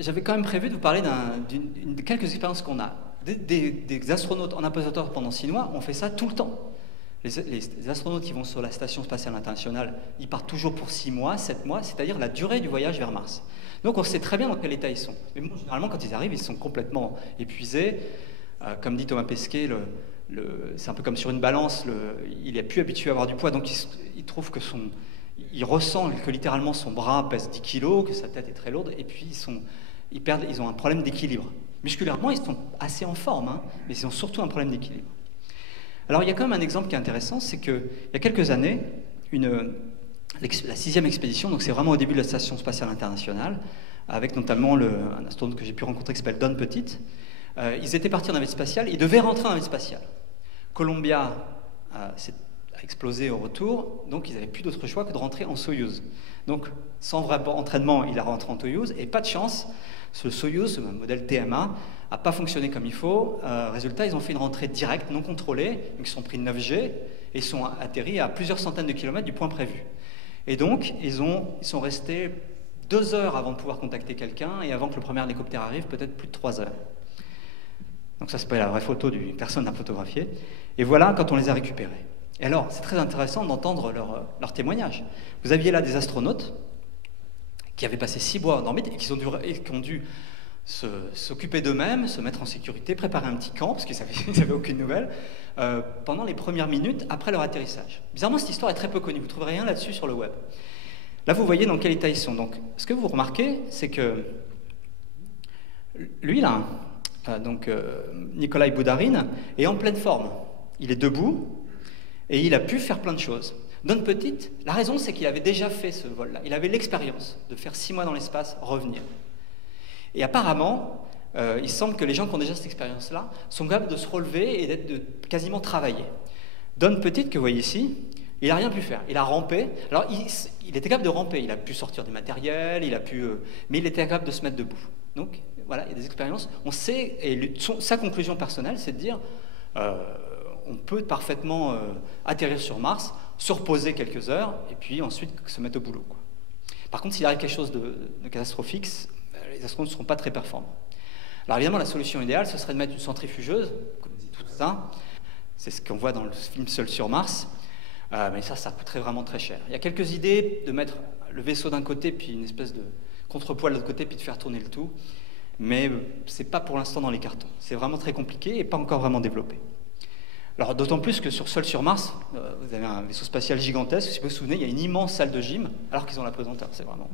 j'avais quand même prévu de vous parler de quelques expériences qu'on a. Des astronautes en apesanteur pendant 6 mois, on fait ça tout le temps. Les astronautes qui vont sur la Station spatiale internationale, ils partent toujours pour 6 mois, 7 mois, c'est-à-dire la durée du voyage vers Mars. Donc on sait très bien dans quel état ils sont. Mais bon, généralement, quand ils arrivent, ils sont complètement épuisés. Comme dit Thomas Pesquet, c'est un peu comme sur une balance, il n'est plus habitué à avoir du poids, donc il trouve que il ressent que littéralement son bras pèse 10 kilos, que sa tête est très lourde, et puis ils ont un problème d'équilibre. Musculairement, ils sont assez en forme, hein, mais ils ont surtout un problème d'équilibre. Alors il y a quand même un exemple qui est intéressant, c'est qu'il y a quelques années, la 6e expédition, donc c'est vraiment au début de la Station spatiale internationale, avec notamment un astronaute que j'ai pu rencontrer qui s'appelle Don Petit. Ils étaient partis en navette spatiale, ils devaient rentrer en navette spatiale. Columbia a explosé au retour, donc ils n'avaient plus d'autre choix que de rentrer en Soyouz. Donc, sans vrai entraînement, il a rentré en Soyouz, et pas de chance, ce Soyouz, ce modèle TMA, n'a pas fonctionné comme il faut. Résultat, ils ont fait une rentrée directe, non contrôlée, ils se sont pris 9G, et ils sont atterris à plusieurs centaines de kilomètres du point prévu. Et donc, ils sont restés 2 heures avant de pouvoir contacter quelqu'un, et avant que le premier hélicoptère arrive, peut-être plus de 3 heures. Donc ça, c'est pas la vraie photo, personne n'a photographié. Et voilà quand on les a récupérés. Et alors, c'est très intéressant d'entendre leur témoignage. Vous aviez là des astronautes qui avaient passé 6 mois en orbite et qui ont dû s'occuper d'eux-mêmes, se mettre en sécurité, préparer un petit camp, parce qu'ils n'avaient aucune nouvelle, pendant les premières minutes après leur atterrissage. Bizarrement, cette histoire est très peu connue, vous ne trouverez rien là-dessus sur le web. Là, vous voyez dans quel état ils sont. Donc, ce que vous remarquez, c'est que lui, là, Nikolai Boudarine, est en pleine forme. Il est debout et il a pu faire plein de choses. Don Petit, la raison, c'est qu'il avait déjà fait ce vol-là. Il avait l'expérience de faire 6 mois dans l'espace, revenir. Et apparemment, il semble que les gens qui ont déjà cette expérience-là sont capables de se relever et de quasiment travailler. Don Petit, que vous voyez ici, il n'a rien pu faire. Il a rampé. Alors, il était capable de ramper. Il a pu sortir du matériel, mais il était capable de se mettre debout. Donc, voilà, il y a des expériences. On sait, et sa conclusion personnelle, c'est de dire on peut parfaitement atterrir sur Mars, se reposer quelques heures, et puis ensuite se mettre au boulot, quoi. Par contre, s'il arrive quelque chose de catastrophique, les astronautes ne seront pas très performants. Alors évidemment, la solution idéale, ce serait de mettre une centrifugeuse, comme tout ça. C'est ce qu'on voit dans le film Seul sur Mars. Mais ça coûterait vraiment très cher. Il y a quelques idées de mettre le vaisseau d'un côté, puis une espèce de contrepoids de l'autre côté, puis de faire tourner le tout. Mais ce n'est pas pour l'instant dans les cartons. C'est vraiment très compliqué et pas encore vraiment développé. Alors d'autant plus que Seul sur Mars, vous avez un vaisseau spatial gigantesque. Si vous vous souvenez, il y a une immense salle de gym, alors qu'ils ont la pesanteur. C'est vraiment...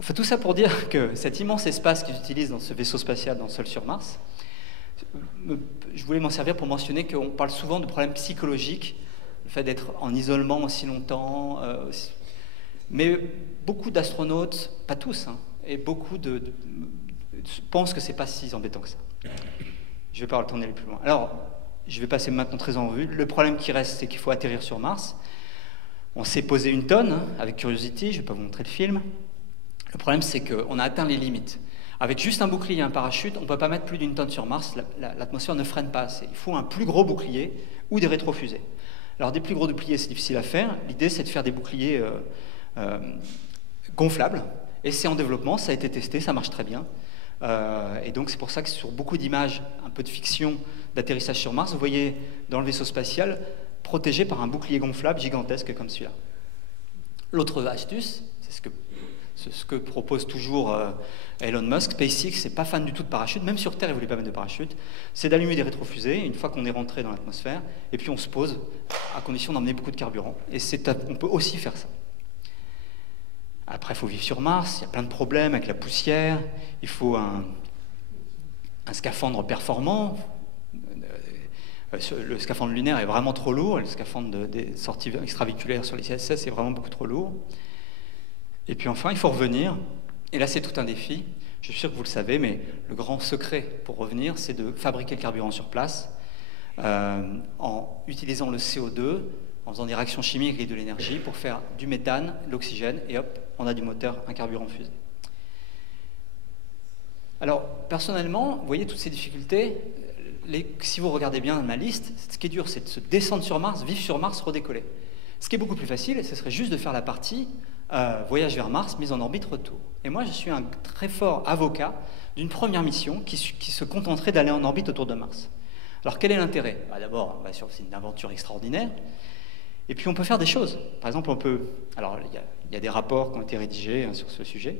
Enfin, tout ça pour dire que cet immense espace qu'ils utilisent dans ce vaisseau spatial dans Seul sur Mars, je voulais m'en servir pour mentionner qu'on parle souvent de problèmes psychologiques, le fait d'être en isolement aussi longtemps, mais beaucoup d'astronautes, pas tous, hein, et beaucoup pensent que c'est pas si embêtant que ça. Je vais pas retourner plus loin. Alors, je vais passer maintenant très en revue. Le problème qui reste, c'est qu'il faut atterrir sur Mars. On s'est posé une tonne, hein, avec Curiosity, je vais pas vous montrer le film. Le problème, c'est qu'on a atteint les limites. Avec juste un bouclier et un parachute, on ne peut pas mettre plus d'une tonne sur Mars, l'atmosphère ne freine pas assez. Il faut un plus gros bouclier ou des rétrofusées. Alors des plus gros boucliers, c'est difficile à faire. L'idée, c'est de faire des boucliers gonflables. Et c'est en développement, ça a été testé, ça marche très bien. Et donc c'est pour ça que sur beaucoup d'images, un peu de fiction d'atterrissage sur Mars, vous voyez dans le vaisseau spatial protégé par un bouclier gonflable gigantesque comme celui-là. L'autre astuce, c'est ce que propose toujours Elon Musk. SpaceX n'est pas fan du tout de parachute, même sur Terre, il ne voulait pas mettre de parachute. C'est d'allumer des rétrofusées une fois qu'on est rentré dans l'atmosphère, et puis on se pose à condition d'emmener beaucoup de carburant. Et on peut aussi faire ça. Après, il faut vivre sur Mars, il y a plein de problèmes avec la poussière, il faut un scaphandre performant. Le scaphandre lunaire est vraiment trop lourd, et le scaphandre des sorties extravéhiculaires sur les ISS est vraiment beaucoup trop lourd. Et puis enfin, il faut revenir, et là c'est tout un défi, je suis sûr que vous le savez, mais le grand secret pour revenir, c'est de fabriquer le carburant sur place, en utilisant le CO2, en faisant des réactions chimiques avec de l'énergie pour faire du méthane, de l'oxygène, et hop, on a du moteur, un carburant fusée. Alors, personnellement, vous voyez toutes ces difficultés, si vous regardez bien ma liste, ce qui est dur, c'est de se descendre sur Mars, vivre sur Mars, redécoller. Ce qui est beaucoup plus facile, ce serait juste de faire la partie voyage vers Mars, mise en orbite, retour. Et moi, je suis un très fort avocat d'une première mission qui se contenterait d'aller en orbite autour de Mars. Alors, quel est l'intérêt? D'abord, c'est une aventure extraordinaire. Et puis, on peut faire des choses. Par exemple, alors, il y a des rapports qui ont été rédigés sur ce sujet.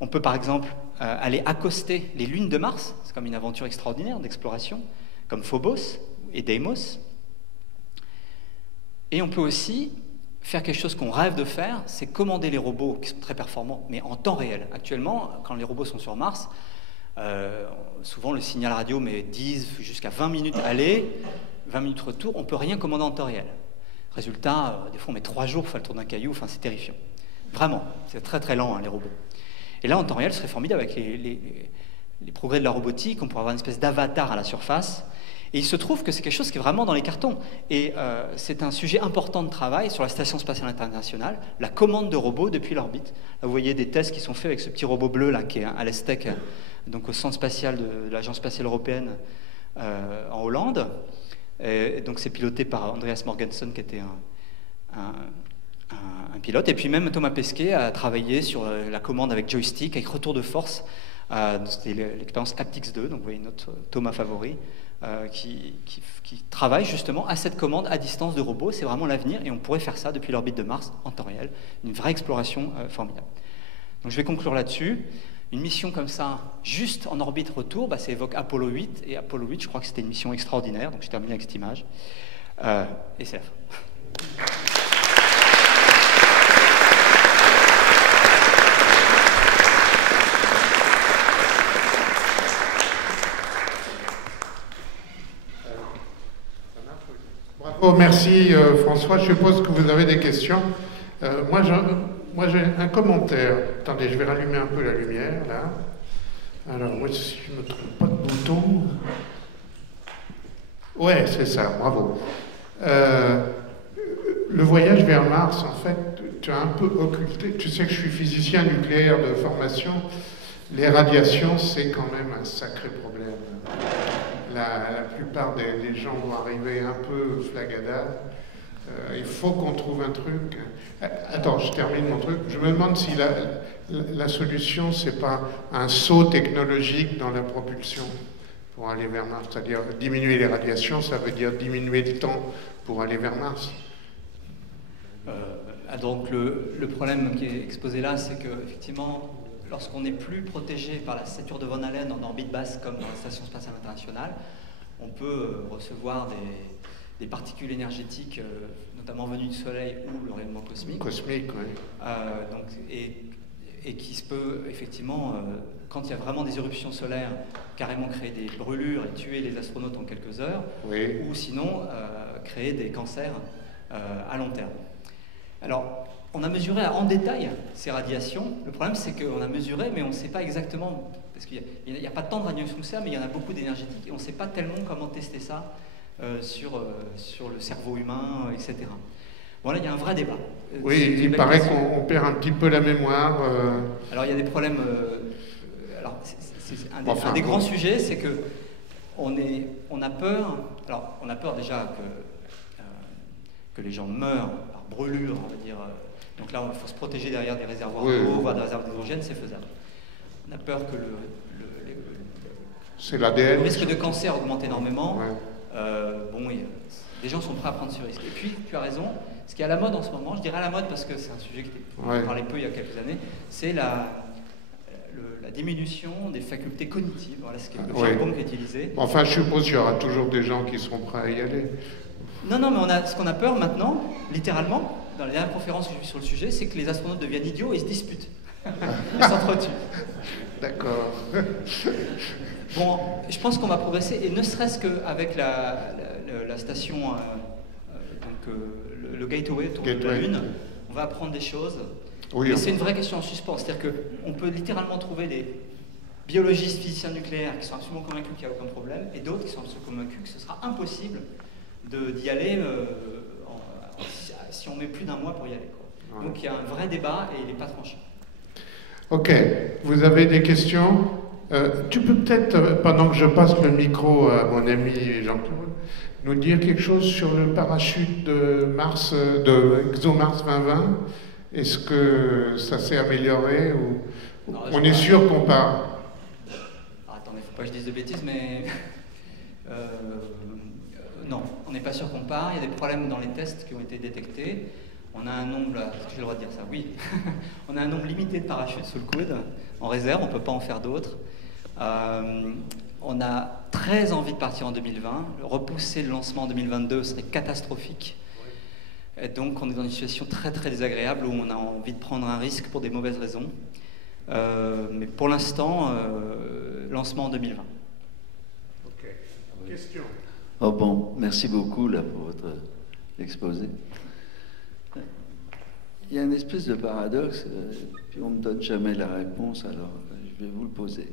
On peut, par exemple, aller accoster les lunes de Mars. C'est comme une aventure extraordinaire d'exploration, comme Phobos et Deimos. Et on peut aussi faire quelque chose qu'on rêve de faire, c'est commander les robots qui sont très performants, mais en temps réel. Actuellement, quand les robots sont sur Mars, souvent le signal radio met 10 jusqu'à 20 minutes aller, 20 minutes retour, on ne peut rien commander en temps réel. Résultat, des fois on met 3 jours pour faire le tour d'un caillou, enfin c'est terrifiant. Vraiment, c'est très très lent, hein, les robots. Et là, en temps réel, ce serait formidable avec les progrès de la robotique, on pourrait avoir une espèce d'avatar à la surface. Et il se trouve que c'est quelque chose qui est vraiment dans les cartons. Et c'est un sujet important de travail sur la Station spatiale internationale, la commande de robots depuis l'orbite. Là, vous voyez des tests qui sont faits avec ce petit robot bleu là, qui est à l'ESTEC, donc au centre spatial de l'Agence spatiale européenne en Hollande. Et donc c'est piloté par Andreas Morgenson, qui était un pilote. Et puis même Thomas Pesquet a travaillé sur la commande avec joystick, avec retour de force. C'était l'expérience Aptix 2, donc vous voyez notre Thomas favori. Qui travaille justement à cette commande à distance de robots. C'est vraiment l'avenir et on pourrait faire ça depuis l'orbite de Mars en temps réel. Une vraie exploration formidable. Donc je vais conclure là-dessus. Une mission comme ça, juste en orbite retour, ça évoque Apollo 8. Et Apollo 8, je crois que c'était une mission extraordinaire. Donc je termine avec cette image. Et c'est la fin. Bon, merci François. Je suppose que vous avez des questions. Moi, j'ai un commentaire. Attendez, je vais rallumer un peu la lumière, là. Alors, moi, si je ne me trompe pas de bouton... Ouais, c'est ça, bravo. Le voyage vers Mars, en fait, tu as un peu occulté. Tu sais que je suis physicien nucléaire de formation. Les radiations, c'est quand même un sacré problème. La plupart des gens vont arriver un peu flagada. Il faut qu'on trouve un truc. Attends, je termine mon truc. Je me demande si la solution, c'est pas un saut technologique dans la propulsion pour aller vers Mars. C'est-à-dire diminuer les radiations, ça veut dire diminuer le temps pour aller vers Mars. Donc le problème qui est exposé là, c'est qu'effectivement, lorsqu'on n'est plus protégé par la ceinture de Von Allen en orbite basse comme dans la Station spatiale internationale, on peut recevoir des particules énergétiques, notamment venues du Soleil ou le rayonnement cosmique. Cosmique, oui. Et qui se peut, effectivement, quand il y a vraiment des éruptions solaires, carrément créer des brûlures et tuer les astronautes en quelques heures, oui. Ou sinon créer des cancers à long terme. Alors, on a mesuré en détail ces radiations. Le problème, c'est qu'on a mesuré, mais on ne sait pas exactement, parce qu'il n'y a pas tant de radiations que ça, mais il y en a beaucoup d'énergétiques, et on ne sait pas tellement comment tester ça sur le cerveau humain, etc. Bon, là, il y a un vrai débat. Oui, il paraît qu'on perd un petit peu la mémoire. Alors, il y a des problèmes... alors, un des grands sujets, c'est que on a peur... Alors, on a peur déjà que les gens meurent par brûlure, on va dire... donc là, il faut se protéger derrière des réservoirs d'eau, voire des réservoirs d'hydrogène, c'est faisable. On a peur que le risque de cancer augmente énormément. Ouais. Des gens sont prêts à prendre ce risque. Et puis, tu as raison, ce qui est à la mode en ce moment, je dirais à la mode parce que c'est un sujet on parlait peu il y a quelques années, c'est la diminution des facultés cognitives. Voilà ce qui est le jargon qui est utilisé. Enfin, je suppose qu'il y aura toujours des gens qui seront prêts à y aller. Non, mais ce qu'on a peur maintenant, littéralement, dans les dernières conférences que j'ai vues sur le sujet, c'est que les astronautes deviennent idiots et ils se disputent. Ils s'entretuent. D'accord. Bon, je pense qu'on va progresser, et ne serait-ce qu'avec la station, le Gateway autour de la Lune, on va apprendre des choses. Oui, mais c'est une vraie question en suspens. C'est-à-dire qu'on peut littéralement trouver des biologistes, physiciens nucléaires qui sont absolument convaincus qu'il n'y a aucun problème, et d'autres qui sont absolument convaincus que ce sera impossible d'y aller si on met plus d'un mois pour y aller, quoi. Donc il y a un vrai débat et il n'est pas tranché. Ok. Vous avez des questions? Tu peux peut-être, pendant que je passe le micro à mon ami Jean-Claude, nous dire quelque chose sur le parachute de Mars, de ExoMars 2020? Est-ce que ça s'est amélioré ou non, on est sûr qu'on part? Attendez, faut pas que je dise de bêtises, mais non, on n'est pas sûr qu'on part. Il y a des problèmes dans les tests qui ont été détectés. On a un nombre, est-ce que j'ai le droit de dire ça? Oui. On a un nombre limité de parachutes sous le coude, en réserve, on ne peut pas en faire d'autres. On a très envie de partir en 2020. Repousser le lancement en 2022 serait catastrophique. Et donc on est dans une situation très très désagréable où on a envie de prendre un risque pour des mauvaises raisons. Mais pour l'instant, lancement en 2020. Ok. Question. Oh bon, merci beaucoup là pour votre exposé. Il y a une espèce de paradoxe, puis on ne me donne jamais la réponse, alors je vais vous le poser.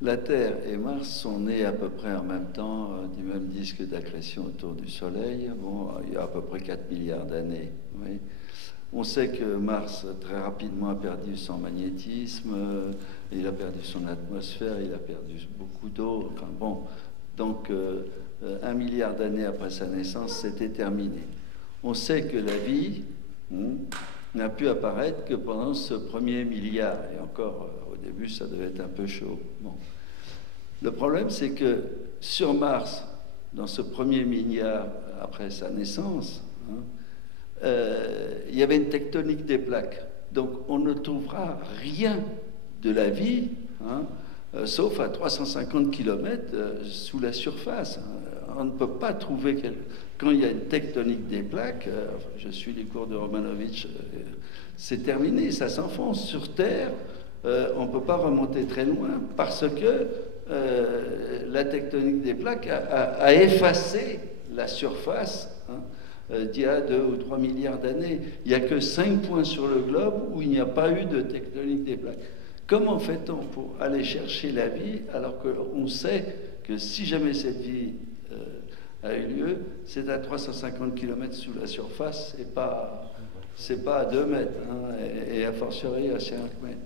La Terre et Mars sont nés à peu près en même temps du même disque d'accrétion autour du Soleil. Bon, il y a à peu près 4 milliards d'années. Oui. On sait que Mars très rapidement a perdu son magnétisme, il a perdu son atmosphère, il a perdu beaucoup d'eau. Enfin, bon, donc 1 milliard d'années après sa naissance, c'était terminé. On sait que la vie n'a pu apparaître que pendant ce premier milliard, et encore au début ça devait être un peu chaud. Bon. Le problème c'est que sur Mars, dans ce premier milliard après sa naissance, il y avait une tectonique des plaques, donc on ne trouvera rien de la vie, sauf à 350 km sous la surface. On ne peut pas trouver quand il y a une tectonique des plaques, je suis les cours de Romanovitch, c'est terminé, ça s'enfonce sur Terre, on ne peut pas remonter très loin parce que la tectonique des plaques a effacé la surface d'il y a 2 ou 3 milliards d'années. Il n'y a que 5 points sur le globe où il n'y a pas eu de tectonique des plaques. Comment fait-on pour aller chercher la vie alors qu'on sait que si jamais cette vie a eu lieu, c'est à 350 km sous la surface c'est pas à 2 mètres, hein, et a fortiori à 5 mètres.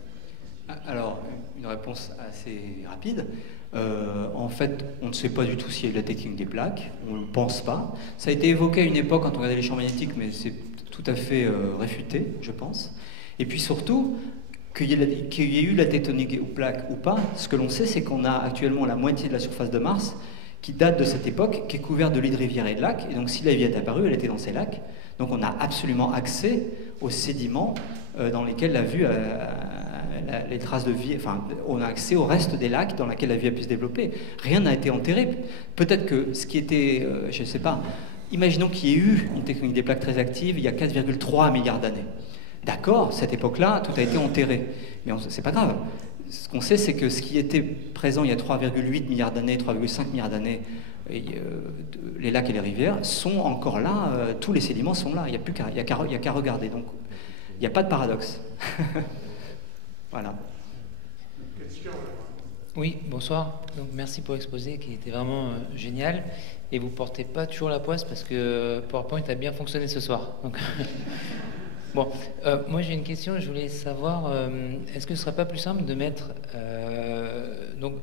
Alors, une réponse assez rapide. En fait, on ne sait pas du tout s'il y a eu de la tectonique des plaques, on ne le pense pas. Ça a été évoqué à une époque quand on regardait les champs magnétiques, mais c'est tout à fait réfuté, je pense. Et puis surtout, qu'il y ait eu la tectonique des plaques ou pas, ce que l'on sait, c'est qu'on a actuellement la moitié de la surface de Mars qui date de cette époque, qui est couverte de lits de rivières et de lacs. Et donc, si la vie est apparue, elle était dans ces lacs. Donc, on a absolument accès aux sédiments dans lesquels les traces de vie, enfin, on a accès au reste des lacs dans lesquels la vie a pu se développer. Rien n'a été enterré. Peut-être que ce qui était, je ne sais pas, imaginons qu'il y ait eu une tectonique des plaques très active il y a 4,3 milliards d'années. D'accord, cette époque-là, tout a été enterré. Mais c'est pas grave. Ce qu'on sait, c'est que ce qui était présent il y a 3,8 milliards d'années, 3,5 milliards d'années, les lacs et les rivières sont encore là, tous les sédiments sont là, il n'y a qu'à regarder. Donc, il n'y a pas de paradoxe. Voilà. Oui, bonsoir. Donc, merci pour l'exposé qui était vraiment génial. Et vous ne portez pas toujours la poisse parce que PowerPoint a bien fonctionné ce soir. Donc... Bon, moi j'ai une question, je voulais savoir, est-ce que ce ne serait pas plus simple de mettre donc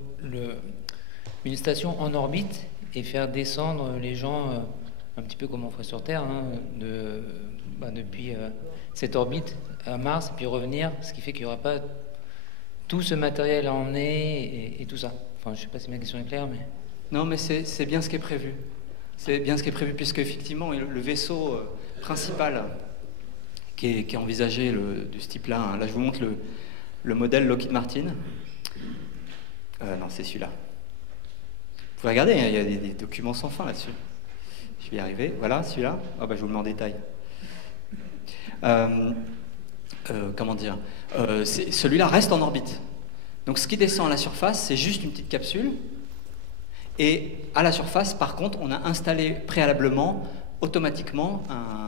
une station en orbite et faire descendre les gens un petit peu comme on ferait sur Terre, hein, depuis cette orbite à Mars, et puis revenir, ce qui fait qu'il n'y aura pas tout ce matériel à emmener et tout ça. Enfin, je ne sais pas si ma question est claire, mais... Non, mais c'est bien ce qui est prévu. C'est bien ce qui est prévu, puisque effectivement, le vaisseau principal... qui est envisagé de ce type-là. Hein. Là, je vous montre le modèle Lockheed Martin. Non, c'est celui-là. Vous pouvez regarder, hein, il y a des documents sans fin là-dessus. Je vais y arriver. Voilà, celui-là. Oh, je vous le mets en détail. Comment dire celui-là reste en orbite. Donc, ce qui descend à la surface, c'est juste une petite capsule. Et à la surface, par contre, on a installé préalablement, automatiquement,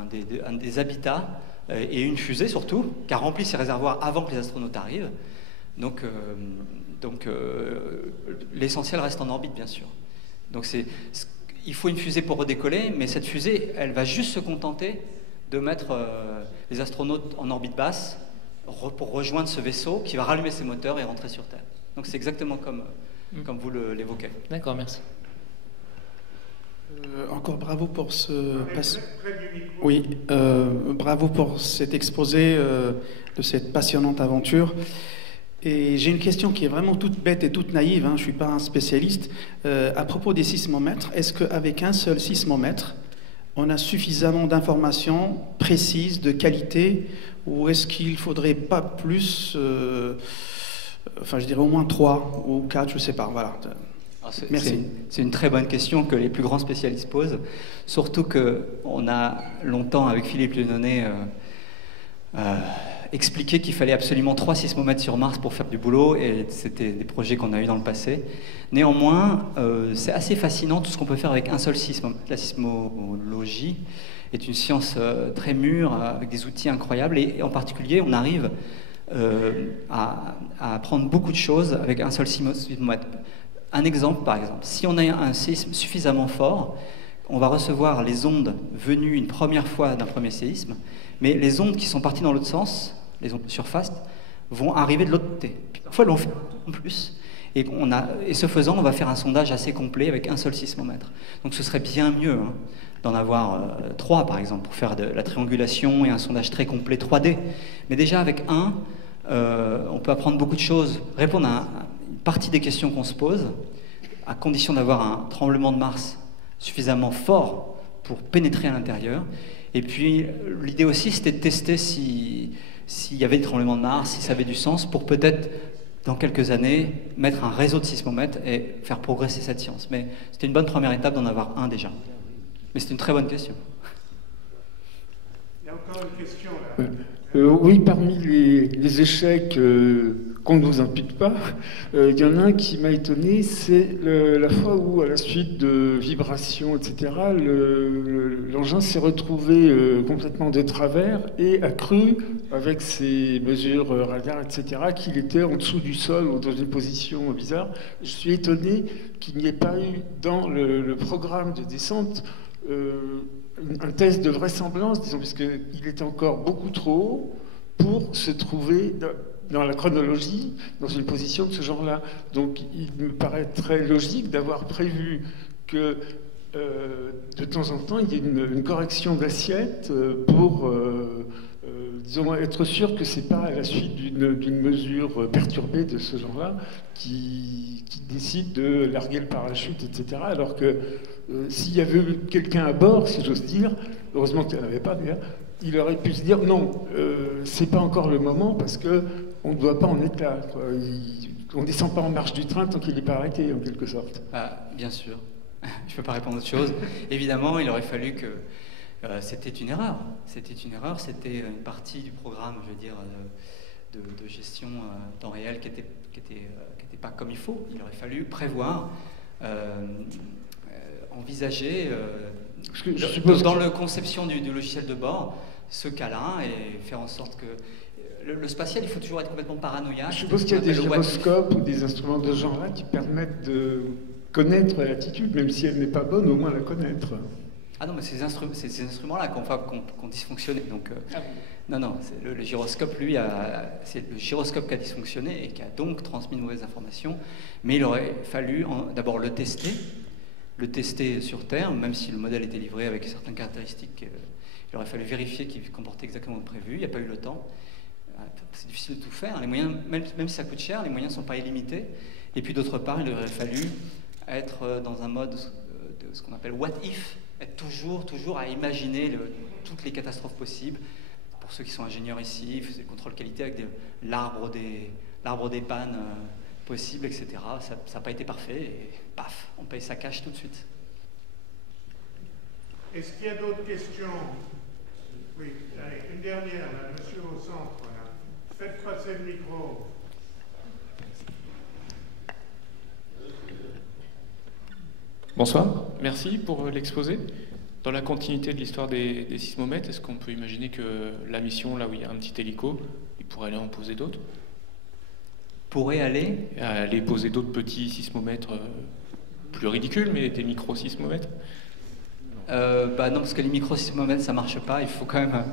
des habitats et une fusée surtout, qui a rempli ses réservoirs avant que les astronautes arrivent. Donc l'essentiel reste en orbite, bien sûr. Donc il faut une fusée pour redécoller, mais cette fusée, elle va juste se contenter de mettre les astronautes en orbite basse pour rejoindre ce vaisseau qui va rallumer ses moteurs et rentrer sur Terre. Donc c'est exactement comme vous l'évoquez. D'accord, merci. Encore bravo pour bravo pour cet exposé de cette passionnante aventure. Et j'ai une question qui est vraiment toute bête et toute naïve, hein, je ne suis pas un spécialiste. À propos des sismomètres, est-ce qu'avec un seul sismomètre, on a suffisamment d'informations précises, de qualité, ou est-ce qu'il ne faudrait pas plus, enfin je dirais au moins 3 ou 4, je ne sais pas, voilà. Merci. C'est une très bonne question que les plus grands spécialistes posent, surtout qu'on a longtemps, avec Philippe Lénonet, expliqué qu'il fallait absolument 3 sismomètres sur Mars pour faire du boulot, et c'était des projets qu'on a eus dans le passé. Néanmoins, c'est assez fascinant tout ce qu'on peut faire avec un seul sismomètre. La sismologie est une science très mûre, avec des outils incroyables, et en particulier, on arrive à apprendre beaucoup de choses avec un seul sismomètre. Un exemple, par exemple, si on a un séisme suffisamment fort, on va recevoir les ondes venues une première fois d'un premier séisme, mais les ondes qui sont parties dans l'autre sens, les ondes de surface, vont arriver de l'autre côté. Puis parfois, elles vont faire en plus. Et ce faisant, on va faire un sondage assez complet avec un seul sismomètre. Donc ce serait bien mieux d'en avoir 3, par exemple, pour faire de la triangulation et un sondage très complet 3D. Mais déjà, avec on peut apprendre beaucoup de choses, répondre à une partie des questions qu'on se pose, à condition d'avoir un tremblement de Mars suffisamment fort pour pénétrer à l'intérieur. Et puis, l'idée aussi, c'était de tester s'il y avait des tremblements de Mars, si ça avait du sens, pour peut-être, dans quelques années, mettre un réseau de sismomètres et faire progresser cette science. Mais c'était une bonne première étape d'en avoir un déjà. Mais c'est une très bonne question. Il y a encore une question là. Oui, parmi les échecs qu'on ne vous impute pas. Il y en a un qui m'a étonné, c'est la fois où, à la suite de vibrations, etc., l'engin s'est retrouvé complètement de travers et a cru, avec ses mesures radar, etc., qu'il était en dessous du sol ou dans une position bizarre. Je suis étonné qu'il n'y ait pas eu dans le programme de descente un test de vraisemblance, disons, puisqu'il était encore beaucoup trop haut pour se trouver dans la chronologie, dans une position de ce genre-là. Donc il me paraît très logique d'avoir prévu que de temps en temps, il y ait une correction d'assiette pour, disons, être sûr que ce n'est pas à la suite d'une mesure perturbée de ce genre-là qui décide de larguer le parachute, etc. Alors que s'il y avait eu quelqu'un à bord, si j'ose dire, heureusement qu'il n'y en avait pas d'ailleurs, il aurait pu se dire non, c'est pas encore le moment parce que on ne doit pas en être là. On ne descend pas en marche du train tant qu'il n'est pas arrêté, en quelque sorte. Ah, bien sûr. Je ne peux pas répondre à autre chose. Évidemment, il aurait fallu que... c'était une erreur. C'était une erreur. C'était une partie du programme, je veux dire, de gestion temps réel qui était pas comme il faut. Il aurait fallu prévoir, envisager, dans la conception du logiciel de bord, ce cas-là et faire en sorte que... Le spatial, il faut toujours être complètement paranoïaque. Je suppose qu'il y a des gyroscopes ou des instruments de ce genre-là qui permettent de connaître l'attitude, même si elle n'est pas bonne, au moins la connaître. Ah non, mais c'est ces instruments-là qu'on dysfonctionné. Donc, non, le gyroscope, lui, c'est le gyroscope qui a dysfonctionné et qui a donc transmis de mauvaises informations. Mais il aurait fallu d'abord le tester sur Terre, même si le modèle était livré avec certaines caractéristiques. Il aurait fallu vérifier qu'il comportait exactement le prévu. Il n'y a pas eu le temps. C'est difficile de tout faire. Les moyens, même si ça coûte cher, les moyens ne sont pas illimités. Et puis d'autre part, il aurait fallu être dans un mode de ce qu'on appelle what if, être toujours à imaginer toutes les catastrophes possibles. Pour ceux qui sont ingénieurs ici, ils faisaient le contrôle qualité avec l'arbre des pannes possibles, etc. Ça n'a pas été parfait et paf, on paye sa cash tout de suite. Est-ce qu'il y a d'autres questions? Oui, allez, une dernière, là, monsieur au centre. Voilà. Faites passer le micro. Bonsoir, merci pour l'exposé. Dans la continuité de l'histoire des sismomètres, est-ce qu'on peut imaginer que la mission, là où il y a un petit hélico, il pourrait aller en poser d'autres? Pourrait aller poser d'autres petits sismomètres plus ridicules, mais des micro-sismomètres? Non, parce que les micro-sismomètres, ça marche pas. Il faut quand même...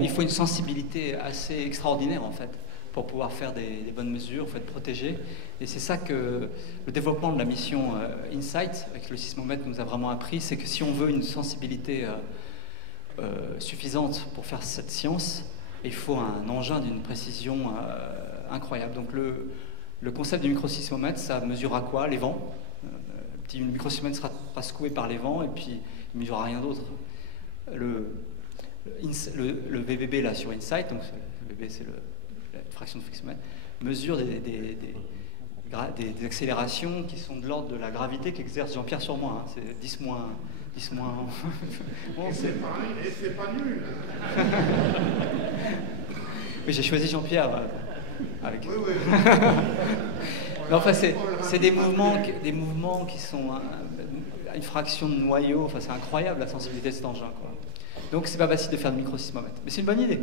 il faut une sensibilité assez extraordinaire, en fait, pour pouvoir faire des bonnes mesures. Il faut être protégé. Et c'est ça que le développement de la mission InSight, avec le sismomètre, nous a vraiment appris, c'est que si on veut une sensibilité suffisante pour faire cette science, il faut un engin d'une précision incroyable. Donc le concept du micro-sismomètre, ça mesure à quoi? Les vents. Le micro-sismomètre sera secoué par les vents et puis il ne mesurera rien d'autre. Le VBB là sur InSight, donc le VBB c'est la fraction de frictionnel, mesure des accélérations qui sont de l'ordre de la gravité qu'exerce Jean-Pierre sur moi. Hein. C'est 10 moins. Bon, c'est pas nul. Mais j'ai choisi Jean-Pierre. Avec... Oui. Mais enfin, c'est des mouvements qui sont une fraction de noyau. Enfin, c'est incroyable la sensibilité de cet engin, quoi. Donc, c'est pas facile de faire de micro-sismomètres. Mais c'est une bonne idée.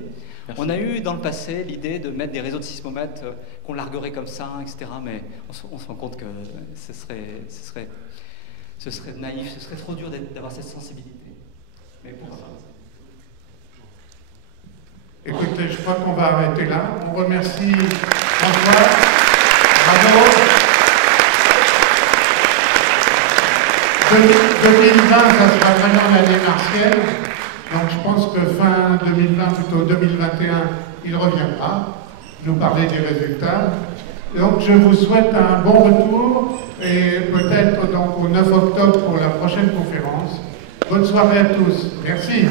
Merci. On a eu dans le passé l'idée de mettre des réseaux de sismomètres qu'on larguerait comme ça, etc. Mais on se rend compte que ce serait naïf, ce serait trop dur d'avoir cette sensibilité. Mais pourquoi pas? Écoutez, je crois qu'on va arrêter là. On remercie François. Bravo. 2020, ça sera vraiment l'année martienne. Donc je pense que fin 2020, plutôt 2021, il reviendra nous parler des résultats. Donc je vous souhaite un bon retour et peut-être donc au 9 octobre pour la prochaine conférence. Bonne soirée à tous. Merci.